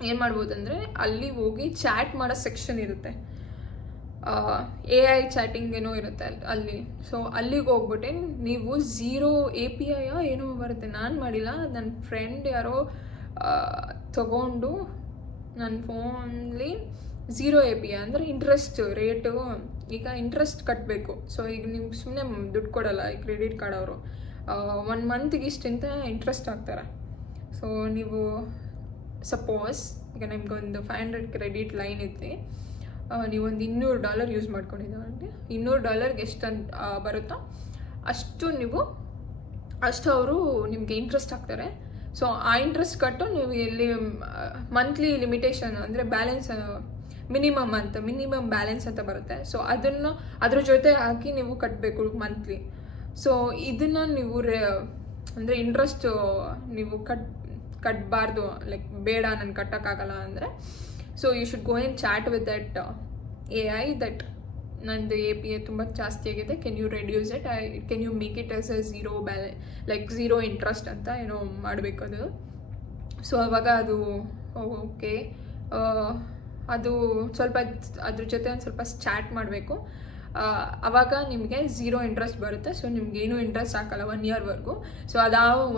ಏನು ಮಾಡ್ಬೋದು ಅಂದರೆ, ಅಲ್ಲಿ ಹೋಗಿ ಚಾಟ್ ಮಾಡೋ ಸೆಕ್ಷನ್ ಇರುತ್ತೆ, AI ಚಾಟಿಂಗ್ ಏನೋ ಇರುತ್ತೆ ಅಲ್ಲಿ. ಸೊ ಅಲ್ಲಿಗೆ ಹೋಗ್ಬಿಟ್ಟೆ ನೀವು 0 API ಏನೋ ಬರುತ್ತೆ, ನಾನು ಮಾಡಿಲ್ಲ, ನನ್ನ ಫ್ರೆಂಡ್ ಯಾರೋ ತಗೊಂಡು ನನ್ನ ಫೋನಲ್ಲಿ 0 API ಅಂದರೆ ಇಂಟ್ರೆಸ್ಟ್ ರೇಟು. ಈಗ ಇಂಟ್ರೆಸ್ಟ್ ಕಟ್ಟಬೇಕು. ಸೊ ಈಗ ನೀವು ಸುಮ್ಮನೆ ದುಡ್ಡು ಕೊಡಲ್ಲ ಈ ಕ್ರೆಡಿಟ್ ಕಾರ್ಡ್ ಅವರು, 1 ಮಂತಿಗೆ ಇಷ್ಟಿಂತ ಇಂಟ್ರೆಸ್ಟ್ ಹಾಕ್ತಾರೆ. ಸೊ ನೀವು ಸಪೋಸ್ ಈಗ ನಿಮ್ಗೊಂದು 500 ಕ್ರೆಡಿಟ್ ಲೈನ್ ಇತ್ತು, ನೀವೊಂದು $200 ಯೂಸ್ ಮಾಡ್ಕೊಂಡಿದ್ದೀವಿ, $200 ಎಷ್ಟು ಬರುತ್ತೋ ಅಷ್ಟು ಅವರು ನಿಮಗೆ ಇಂಟ್ರೆಸ್ಟ್ ಹಾಕ್ತಾರೆ. ಸೊ ಆ ಇಂಟ್ರೆಸ್ಟ್ ಕಟ್ಟು ನೀವು ಇಲ್ಲಿ ಮಂತ್ಲಿ ಲಿಮಿಟೇಷನ್ ಅಂದರೆ ಬ್ಯಾಲೆನ್ಸ್ ಮಿನಿಮಮ್ ಬ್ಯಾಲೆನ್ಸ್ ಅಂತ ಬರುತ್ತೆ. ಸೊ ಅದನ್ನು ಅದ್ರ ಜೊತೆ ಹಾಕಿ ನೀವು ಕಟ್ಟಬೇಕು ಮಂತ್ಲಿ. ಸೊ ಇದನ್ನು ನೀವು ಅಂದರೆ ಇಂಟ್ರೆಸ್ಟ್ ನೀವು ಕಟ್ಟಬಾರ್ದು, ಲೈಕ್ ಬೇಡ ನನಗೆ ಕಟ್ಟೋಕ್ಕಾಗಲ್ಲ ಅಂದರೆ, so you should go and chat with that AI that ನಂದು API ತುಂಬ ಜಾಸ್ತಿ ಆಗಿದೆ, can you reduce it, can you make it as a zero interest ಅಂತ ಏನೋ ಮಾಡಬೇಕು ಅದು. ಸೊ ಅವಾಗ ಅದು ಓಕೆ, ಅದು ಸ್ವಲ್ಪ ಅದ್ರ ಜೊತೆ ಒಂದು ಸ್ವಲ್ಪ ಚಾಟ್ ಮಾಡಬೇಕು. ಆವಾಗ ನಿಮಗೆ 0 ಇಂಟ್ರೆಸ್ಟ್ ಬರುತ್ತೆ. ಸೊ ನಿಮ್ಗೆ ಏನೂ ಇಂಟ್ರೆಸ್ಟ್ ಹಾಕಲ್ಲ 1 yearವರೆಗೂ. ಸೊ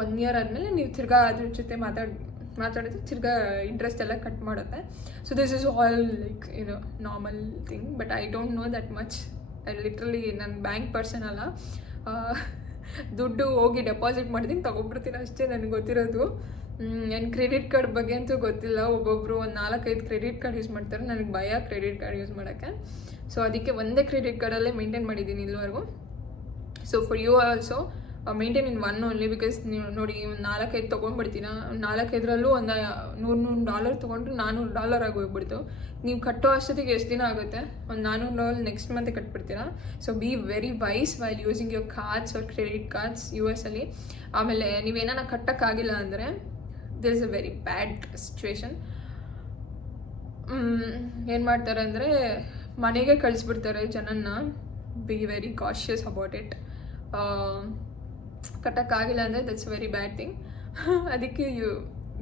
1 year ಆದಮೇಲೆ ನೀವು ತಿರ್ಗಾ ಅದ್ರ ಜೊತೆ ಮಾತಾಡಿದ್ರೆ ತಿರ್ಗಾ ಇಂಟ್ರೆಸ್ಟ್ ಎಲ್ಲ ಕಟ್ ಮಾಡುತ್ತೆ. So this is all like normal thing, but I don't know that much. Literally ನಾನು ಬ್ಯಾಂಕ್ ಪರ್ಸನ್ ಅಲ್ಲ, ದುಡ್ಡು ಹೋಗಿ ಡೆಪಾಸಿಟ್ ಮಾಡಿದ್ದೀನಿ ತೊಗೊಬಿಡ್ತೀನಿ ಅಷ್ಟೇ ನನಗೆ ಗೊತ್ತಿರೋದು. ನನ್ನ ಕ್ರೆಡಿಟ್ ಕಾರ್ಡ್ ಬಗ್ಗೆ ಅಂತೂ ಗೊತ್ತಿಲ್ಲ. ಒಬ್ಬೊಬ್ಬರು ಒಂದು 4-5 ಕ್ರೆಡಿಟ್ ಕಾರ್ಡ್ ಯೂಸ್ ಮಾಡ್ತಾರೆ, ನನಗೆ ಭಯ ಕ್ರೆಡಿಟ್ ಕಾರ್ಡ್ ಯೂಸ್ ಮಾಡೋಕ್ಕೆ. ಸೊ ಅದಕ್ಕೆ ಒಂದೇ ಕ್ರೆಡಿಟ್ ಕಾರ್ಡಲ್ಲೇ ಮೇಂಟೈನ್ ಮಾಡಿದ್ದೀನಿ ಇಲ್ಲಿವರೆಗೂ. So for you also maintain in one only, because ನೀವು ನೋಡಿ ಒಂದು 4-5 ತೊಗೊಂಡ್ಬಿಡ್ತೀನ, 4-5ರಲ್ಲೂ ಒಂದು $100 ತೊಗೊಂಡ್ರೆ $400 ಆಗಿ ಹೋಗ್ಬಿಡ್ತು. ನೀವು ಕಟ್ಟೋ ಅಷ್ಟೊತ್ತಿಗೆ ಎಷ್ಟು ದಿನ ಆಗುತ್ತೆ? ಒಂದು $400 ನೆಕ್ಸ್ಟ್ ಮಂತೆ ಕಟ್ಬಿಡ್ತೀರಾ. So be very wise while using your cards or credit cards US ಅಲ್ಲಿ. ಆಮೇಲೆ ನೀವೇನಾನ ಕಟ್ಟೋಕ್ಕಾಗಿಲ್ಲ ಅಂದರೆ there is a very bad situation. ಏನು ಮಾಡ್ತಾರೆ ಅಂದರೆ ಮನೆಗೆ ಕಳಿಸ್ಬಿಡ್ತಾರೆ ಜನನ್ನ. Be very cautious about it. ಕಟ್ಟೋಕ್ಕಾಗಿಲ್ಲ ಅಂದರೆ that's a very bad thing. ಅದಕ್ಕೆ you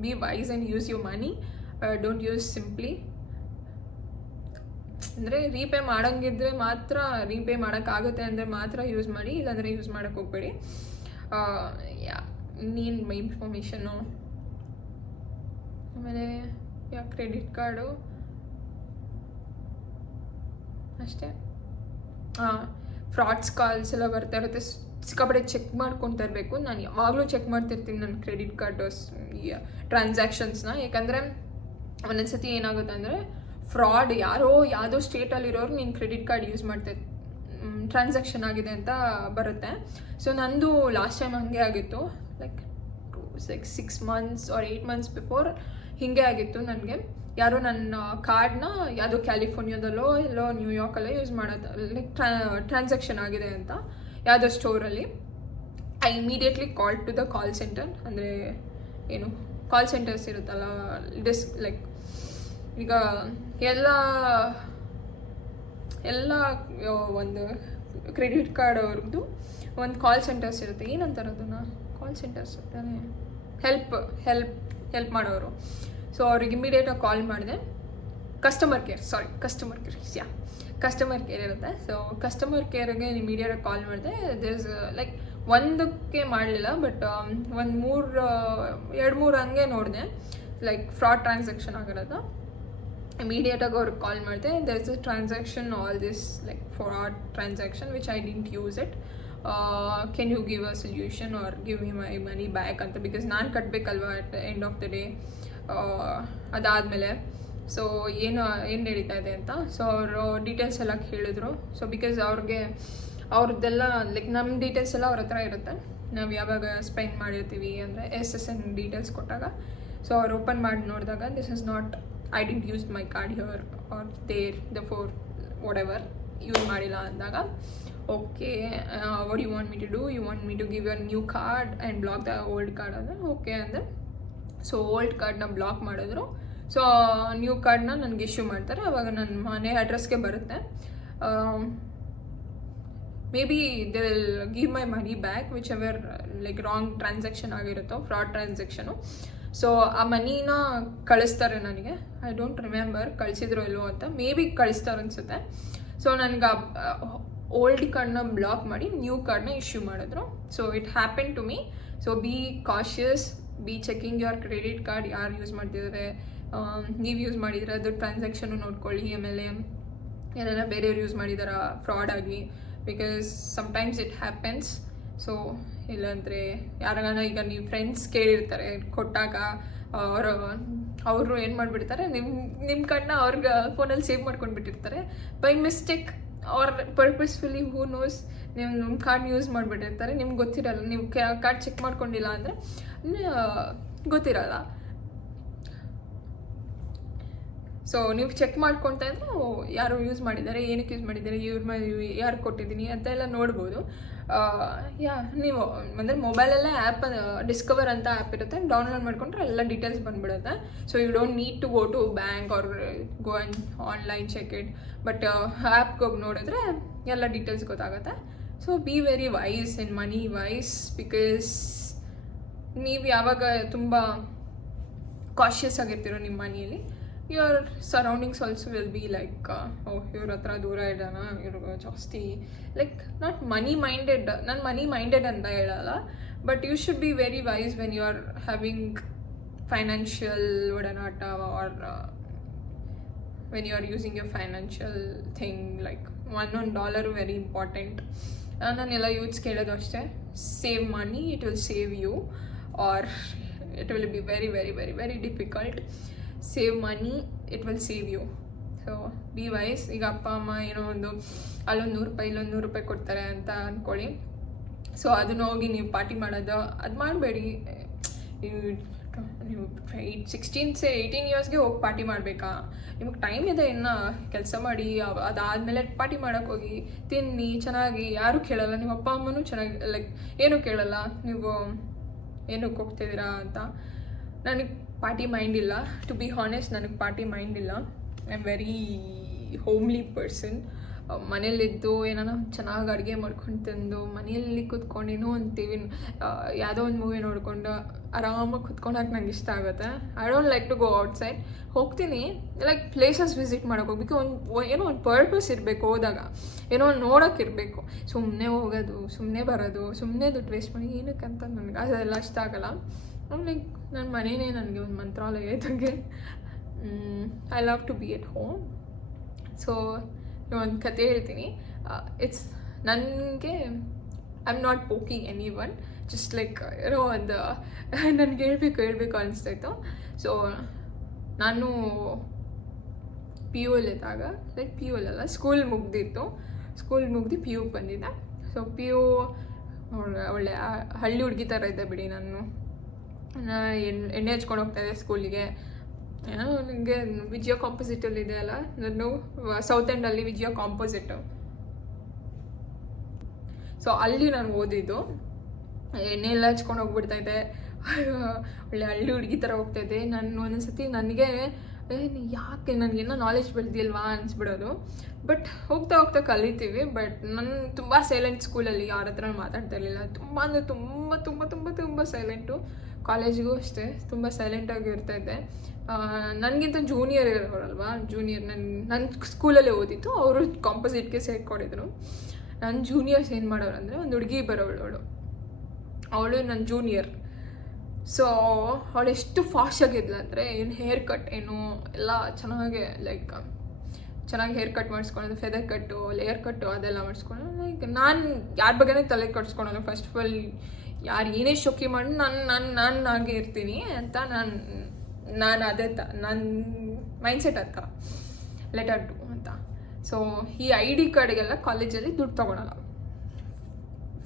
be wise and use your money, don't use simply. ಅಂದರೆ ರೀಪೇ ಮಾಡೋಂಗಿದ್ರೆ ಮಾತ್ರ, ರೀಪೇ ಮಾಡೋಕ್ಕಾಗುತ್ತೆ ಅಂದರೆ ಮಾತ್ರ ಯೂಸ್ ಮಾಡಿ, ಇಲ್ಲಾಂದರೆ ಯೂಸ್ ಮಾಡೋಕ್ಕೆ ಹೋಗ್ಬೇಡಿ. ಇನ್ನೇನು ಮೈ ಇನ್ಫಾರ್ಮೇಷನ್ನು. ಆಮೇಲೆ ಕ್ರೆಡಿಟ್ ಕಾರ್ಡು ಅಷ್ಟೇ. ಫ್ರಾಡ್ಸ್ ಕಾಲ್ಸ್ ಎಲ್ಲ ಬರ್ತಾ ಇರುತ್ತೆ, ಸಿಕ್ಕಾಪಟ್ಟೆ ಚೆಕ್ ಮಾಡ್ಕೊತಾ ಇರಬೇಕು. ನಾನು ಯಾವಾಗಲೂ ಚೆಕ್ ಮಾಡ್ತಿರ್ತೀನಿ ನನ್ನ ಕ್ರೆಡಿಟ್ ಕಾರ್ಡ್ ಟ್ರಾನ್ಸಾಕ್ಷನ್ಸ್ನ. ಯಾಕಂದರೆ ಒಂದೊಂದು ಸತಿ ಏನಾಗುತ್ತೆ ಅಂದರೆ ಫ್ರಾಡ್ ಯಾವುದೋ ಸ್ಟೇಟಲ್ಲಿರೋರು ನೀನು ಕ್ರೆಡಿಟ್ ಕಾರ್ಡ್ ಯೂಸ್ ಮಾಡ್ತಾ ಟ್ರಾನ್ಸಾಕ್ಷನ್ ಆಗಿದೆ ಅಂತ ಬರುತ್ತೆ. ಸೊ ನಂದು ಲಾಸ್ಟ್ ಟೈಮ್ ಹಾಗೆ ಆಗಿತ್ತು, like 6 months or 8 months before ಹೀಗೆ ಆಗಿತ್ತು. ನನಗೆ ಯಾರೋ ನನ್ನ ಕಾರ್ಡ್ನ ಯಾವುದೋ ಕ್ಯಾಲಿಫೋರ್ನಿಯಾದಲ್ಲೋ ಎಲ್ಲೋ ನ್ಯೂಯಾರ್ಕಲ್ಲೋ ಯೂಸ್ ಮಾಡೋದು, ಲೈಕ್ ಟ್ರಾನ್ಸಾಕ್ಷನ್ ಆಗಿದೆ ಅಂತ ಯಾವುದೋ ಸ್ಟೋರಲ್ಲಿ. I immediately call to the call center. ಅಂದರೆ ಏನು ಕಾಲ್ ಸೆಂಟರ್ಸ್ ಇರುತ್ತಲ್ಲ, ಲೈಕ್ ಈಗ ಎಲ್ಲ ಒಂದು ಕ್ರೆಡಿಟ್ ಕಾರ್ಡ್ ಅವ್ರದ್ದು ಒಂದು ಕಾಲ್ ಸೆಂಟರ್ಸ್ ಇರುತ್ತೆ. ಏನಂತಾರೆ ಅದನ್ನು? ಕಾಲ್ ಸೆಂಟರ್ಸ್ ತಾನೇ, ಹೆಲ್ಪ್ ಮಾಡೋರು. ಸೊ ಅವ್ರಿಗೆ ಇಮಿಡಿಯೇಟಾಗಿ ಕಾಲ್ ಮಾಡಿದೆ. ಕಸ್ಟಮರ್ ಕೇರ್ ಇರುತ್ತೆ. ಸೊ ಕಸ್ಟಮರ್ ಕೇರ್ಗೆ ಇಮಿಡಿಯೇಟಾಗಿ ಕಾಲ್ ಮಾಡಿದೆ. ದೇರ್ಸ್ ಲೈಕ್ ಒಂದಕ್ಕೆ ಮಾಡಲಿಲ್ಲ, ಬಟ್ ಒಂದು 2-3 ಹಂಗೆ ನೋಡಿದೆ, ಲೈಕ್ ಫ್ರಾಡ್ ಟ್ರಾನ್ಸಾಕ್ಷನ್ ಆಗಿರೋದು. ಇಮಿಡಿಯೇಟಾಗಿ ಅವ್ರಿಗೆ ಕಾಲ್ ಮಾಡಿದೆ. There is a transaction, all this like fraud transaction which I didn't use it. Can you give a solution or give me my money back ಅಂತ, ಬಿಕಾಸ್ ನಾನು ಕಟ್ಟಬೇಕಲ್ವ at the end of the day. ಅದಾದಮೇಲೆ so ಏನು ನಡೀತಾ ಇದೆ ಅಂತ so ಅವರು details ಎಲ್ಲ ಕೇಳಿದ್ರು. ಸೊ ಬಿಕಾಸ್ ಅವ್ರದ್ದೆಲ್ಲ ಲೈಕ್ ನಮ್ಮ ಡೀಟೇಲ್ಸ್ ಎಲ್ಲ ಅವ್ರ ಹತ್ರ ಇರುತ್ತೆ, ನಾವು ಯಾವಾಗ ಸ್ಪೆಂಡ್ ಮಾಡಿರ್ತೀವಿ ಅಂದರೆ SSN ಡೀಟೇಲ್ಸ್ ಕೊಟ್ಟಾಗ, ಸೊ ಅವ್ರು ಓಪನ್ ಮಾಡಿ ನೋಡಿದಾಗ this is not, I didn't use my card here or there the for whatever use ಮಾಡಿಲ್ಲ ಅಂದಾಗ, okay what you want me to do, you want me to give your new card and block the old card ಅಂದರೆ okay ಅಂದರೆ, so old ಕಾರ್ಡ್ನ block ಮಾಡಿದ್ರು. So new ಕಾರ್ಡ್ನ ನನಗೆ issue ಮಾಡ್ತಾರೆ. ಆವಾಗ ನನ್ನ ಮನೆ ಅಡ್ರೆಸ್ಗೆ ಬರುತ್ತೆ. May be they will give my money back whichever like wrong transaction ಆಗಿರುತ್ತೋ, ಫ್ರಾಡ್ ಟ್ರಾನ್ಸಾಕ್ಷನು. ಸೊ ಆ ಮನಿನ ಕಳಿಸ್ತಾರೆ ನನಗೆ. ಐ ಡೋಂಟ್ ರಿಮೆಂಬರ್ ಕಳಿಸಿದ್ರು ಇಲ್ವೋ ಅಂತ, ಮೇ ಬಿ ಕಳಿಸ್ತಾರೆ ಅನಿಸುತ್ತೆ. ಸೊ ನನಗೆ ಓಲ್ಡ್ ಕಾರ್ಡ್ನ ಬ್ಲಾಕ್ ಮಾಡಿ ನ್ಯೂ ಕಾರ್ಡ್ನ ಇಶ್ಯೂ ಮಾಡಿದ್ರು. So it happen to me. So be cautious, be checking your credit card ಯಾರು ಯೂಸ್ ಮಾಡ್ತಿದ್ದಾರೆ, ನೀವು ಯೂಸ್ ಮಾಡಿದರೆ ಅದು ಟ್ರಾನ್ಸಾಕ್ಷನು ನೋಡ್ಕೊಳ್ಳಿ. ಆಮೇಲೆ ಏನಾರ ಬೇರೆಯವ್ರು ಯೂಸ್ ಮಾಡಿದಾರ ಫ್ರಾಡ್ ಆಗಿ, because sometimes it happens. So ಇಲ್ಲಾಂದರೆ ಯಾರಾಗ ಈಗ ನೀವು ಫ್ರೆಂಡ್ಸ್ ಕೇಳಿರ್ತಾರೆ ಕೊಟ್ಟಾಗ ಅವರು ಏನು ಮಾಡಿಬಿಡ್ತಾರೆ, ನಿಮ್ಮ ಕಾರ್ಡ್ನ ಅವ್ರಿಗೆ ಫೋನಲ್ಲಿ ಸೇವ್ ಮಾಡ್ಕೊಂಡು ಬಿಟ್ಟಿರ್ತಾರೆ by mistake or purposefully, who knows. ನೀವು ನಿಮ್ಮ ಕಾರ್ಡ್ನ ಯೂಸ್ ಮಾಡಿಬಿಟ್ಟಿರ್ತಾರೆ, ನಿಮ್ಗೆ ಗೊತ್ತಿರಲ್ಲ, ನೀವು ಕಾರ್ಡ್ ಚೆಕ್ ಮಾಡ್ಕೊಂಡಿಲ್ಲ ಅಂದರೆ ಗೊತ್ತಿರಲ್ಲ. ಸೊ ನೀವು ಚೆಕ್ ಮಾಡ್ಕೊತಾ ಇದ್ರೆ ಯಾರು ಯೂಸ್ ಮಾಡಿದ್ದಾರೆ, ಏನಕ್ಕೆ ಯೂಸ್ ಮಾಡಿದ್ದಾರೆ, ಯಾರು ಕೊಟ್ಟಿದ್ದೀನಿ ಅಂತ ಎಲ್ಲ ನೋಡ್ಬೋದು. ನೀವು ಅಂದರೆ ಮೊಬೈಲಲ್ಲೇ ಆ್ಯಪ್ ಡಿಸ್ಕವರ್ ಅಂತ ಆ್ಯಪ್ ಇರುತ್ತೆ, ಡೌನ್ಲೋಡ್ ಮಾಡಿಕೊಂಡ್ರೆ ಎಲ್ಲ ಡೀಟೇಲ್ಸ್ ಬಂದುಬಿಡುತ್ತೆ. So you don't need to go to bank or go and online check it. But ಆ್ಯಪ್ಗೆ ಹೋಗಿ ನೋಡಿದ್ರೆ ಎಲ್ಲ ಡೀಟೇಲ್ಸ್ ಗೊತ್ತಾಗುತ್ತೆ. So be very wise in money wise, because ನೀವು ಯಾವಾಗ ತುಂಬ ಕಾಷಿಯಸ್ ಆಗಿರ್ತೀರೋ ನಿಮ್ಮ ಮನಿಯಲ್ಲಿ, your surroundings also will be like ಇವ್ರ ಹತ್ರ ದೂರ ಇಡೋಣ, ಇವ್ರಿಗೆ ಜಾಸ್ತಿ ಲೈಕ್ ನಾಟ್ ಮನಿ ಮೈಂಡೆಡ್. ನಾನು ಮನಿ ಮೈಂಡೆಡ್ ಅಂತ ಹೇಳಲ್ಲ, but you should be very wise when you are having financial ಒಡನಾಟ or when you are using your financial thing. Like $1 very important. ನಾನೆಲ್ಲ ಯೂತ್ಸ್ ಕೇಳೋದು ಅಷ್ಟೇ, save money, it will save you, or it will be very very very very difficult. Save money, it will save you. So be wise. ಈಗ ಅಪ್ಪ ಅಮ್ಮ ಏನೋ ಒಂದು ಅಲ್ಲೊಂದು $100 ಇಲ್ಲೊಂದು $100 ಕೊಡ್ತಾರೆ ಅಂತ ಅಂದ್ಕೊಳ್ಳಿ. ಸೊ ಅದನ್ನ ಹೋಗಿ ನೀವು ಪಾರ್ಟಿ ಮಾಡೋದು ಅದು ಮಾಡಬೇಡಿ. ನೀವು 18 ಇಯರ್ಸ್ಗೆ ಹೋಗಿ ಪಾರ್ಟಿ ಮಾಡಬೇಕಾ? ನಿಮಗೆ ಟೈಮ್ ಇದೆ, ಇನ್ನು ಕೆಲಸ ಮಾಡಿ ಅದಾದಮೇಲೆ ಪಾರ್ಟಿ ಮಾಡೋಕ್ಕೆ ಹೋಗಿ ತಿನ್ನಿ ಚೆನ್ನಾಗಿ. ಯಾರೂ ಕೇಳಲ್ಲ, ನಿಮ್ಮ ಅಪ್ಪ ಅಮ್ಮನೂ ಚೆನ್ನಾಗಿ ಲೈಕ್ ಏನೂ ಕೇಳಲ್ಲ ನೀವು ಏನಕ್ಕೆ ಹೋಗ್ತಿದ್ದೀರಾ ಅಂತ. ನನಗೆ ಪಾರ್ಟಿ ಮೈಂಡ್ ಇಲ್ಲ, ಟು ಬಿ ಹಾನೆಸ್ಟ್. ನನಗೆ ಪಾರ್ಟಿ ಮೈಂಡ್ ಇಲ್ಲ. I am very homely person. ಮನೇಲಿದ್ದು ಏನಾನ ಚೆನ್ನಾಗಿ ಅಡುಗೆ ಮಾಡ್ಕೊಂಡು ತಿಂದು ಮನೆಯಲ್ಲಿ ಕೂತ್ಕೊಂಡಿನೋ ಅಂತೀವಿ, ಯಾವುದೋ ಒಂದು ಮೂವಿ ನೋಡಿಕೊಂಡು ಆರಾಮಾಗಿ ಕೂತ್ಕೊಂಡಾಗ ನಂಗೆ ಇಷ್ಟ ಆಗುತ್ತೆ. I don't like to go outside. ಹೋಗ್ತೀನಿ ಲೈಕ್ ಪ್ಲೇಸಸ್ ವಿಸಿಟ್ ಮಾಡೋಕೆ ಹೋಗ್ಬೇಕು, ಏನೋ ಒಂದು ಪರ್ಪಸ್ ಇರಬೇಕು. ಹೋದಾಗ ಏನೋ ಒಂದು ನೋಡೋಕ್ಕಿರಬೇಕು. ಸುಮ್ಮನೆ ಹೋಗೋದು, ಸುಮ್ಮನೆ ಬರೋದು, ಸುಮ್ಮನೆ ದುಡ್ಡು ವೇಸ್ಟ್ ಮಾಡಿ ಏನಕ್ಕಂತ ನನಗೆ ಅದೆಲ್ಲ ಇಷ್ಟ ಆಗಲ್ಲ. ಲೈಕ್ ನನ್ನ ಮನೆಯೇ ನನಗೆ ಒಂದು ಮಂತ್ರಾಲಯ ಇದ್ದಂಗೆ. I love to be at home. So ಒಂದು ಕತೆ ಹೇಳ್ತೀನಿ. ಇಟ್ಸ್ ನನಗೆ I am not poking anyone, just like ಏನೋ ಒಂದು ನನಗೆ ಹೇಳ್ಬೇಕು ಅನಿಸ್ತಾಯಿತ್ತು. ಸೊ ನಾನು PU ಇದ್ದಾಗ, ಲೈಕ್ PU ಅಲ್ಲ, ಸ್ಕೂಲ್ ಮುಗ್ದಿತ್ತು. ಸ್ಕೂಲ್ ಮುಗ್ದು PU ಬಂದಿದ್ದೆ. ಸೊ PU ಒಳ್ಳೆ ಹಳ್ಳಿ ಹುಡುಗಿ ಥರ ಇದ್ದೆ ಬಿಡಿ. ನಾನು ಎಣ್ಣೆ ಹಚ್ಕೊಂಡು ಹೋಗ್ತಾಯಿದ್ದೆ ಸ್ಕೂಲಿಗೆ. ಏನೋ ನನಗೆ ವಿಜಯ ಕಾಂಪೋಸಿಟಲ್ಲಿ ಇದೆ ಅಲ್ಲ, ನಾನು ಸೌತ್ ಎಂಡಲ್ಲಿ ವಿಜಯ ಕಾಂಪೋಸಿಟು. ಸೊ ಅಲ್ಲಿ ನಾನು ಓದಿದ್ದು. ಎಣ್ಣೆ ಎಲ್ಲ ಹಚ್ಕೊಂಡು ಹೋಗ್ಬಿಡ್ತಾಯಿದ್ದೆ, ಒಳ್ಳೆ ಹಳ್ಳಿ ಹುಡುಗಿ ಥರ ಹೋಗ್ತಾಯಿದ್ದೆ. ನಾನು ಒಂದೊಂದ್ಸತಿ ನನಗೆ ಯಾಕೆ ನನಗೇನೋ ನಾಲೆಜ್ ಬೆಳೆದಿಲ್ವಾ ಅನಿಸ್ಬಿಡೋದು. ಬಟ್ ಹೋಗ್ತಾ ಹೋಗ್ತಾ ಕಲಿತೀವಿ. ಬಟ್ ನಾನು ತುಂಬ ಸೈಲೆಂಟ್ ಸ್ಕೂಲಲ್ಲಿ, ಯಾರ ಹತ್ರ ಮಾತಾಡ್ತಾ ಇರಲಿಲ್ಲ. ತುಂಬ ಅಂದರೆ ತುಂಬ ತುಂಬ ತುಂಬ ತುಂಬ ಸೈಲೆಂಟು. ಕಾಲೇಜಿಗೂ ಅಷ್ಟೇ ತುಂಬ ಸೈಲೆಂಟಾಗಿ ಇರ್ತಾಯಿದ್ದೆ. ನನಗಿಂತ ಜೂನಿಯರ್ ಇರೋರಲ್ವಾ, ಜೂನಿಯರ್ ನನ್ನ ಸ್ಕೂಲಲ್ಲೇ ಓದಿತ್ತು. ಅವರು ಕಾಂಪೋಸಿಟ್ಗೆ ಸೇರಿಕೊಂಡಿದ್ರು. ನನ್ನ ಜೂನಿಯರ್ಸ್ ಏನು ಮಾಡೋರು ಅಂದರೆ, ಒಂದು ಹುಡುಗಿ ಬರೋವಳು, ಅವಳು ನನ್ನ ಜೂನಿಯರ್. ಸೊ ಅವಳು ಎಷ್ಟು ಫಾಸ್ಟಾಗಿದ್ಲು ಅಂದರೆ, ಏನು ಹೇರ್ ಕಟ್ ಏನು ಎಲ್ಲ ಚೆನ್ನಾಗೆ ಲೈಕ್ ಚೆನ್ನಾಗಿ ಹೇರ್ ಕಟ್ ಮಾಡಿಸ್ಕೊಳ್ಳೋದು, ಫೆದರ್ ಕಟ್ಟು, ಲೇಯರ್ ಕಟ್ಟು ಅದೆಲ್ಲ ಮಾಡಿಸ್ಕೊಂಡು. ಲೈಕ್ ನಾನು ಯಾರ ಬಗ್ಗೆನೇ ತಲೆ ಕಟ್ಸ್ಕೊಳೋದು. ಫಸ್ಟ್ ಆಫ್ ಆಲ್ ಯಾರು ಏನೇ ಶೋಕಿ ಮಾಡಿ ನಾನು ಹಾಗೆ ಇರ್ತೀನಿ ಅಂತ ನಾನು ಅದೇ ನನ್ನ ಮೈಂಡ್ಸೆಟ್ ಅರ್ಥ ಲೆಟರ್ ಟು ಅಂತ. ಸೊ ಈ ID ಕಾರ್ಡಿಗೆಲ್ಲ ಕಾಲೇಜಲ್ಲಿ ದುಡ್ಡು ತೊಗೊಳಲ್ಲ.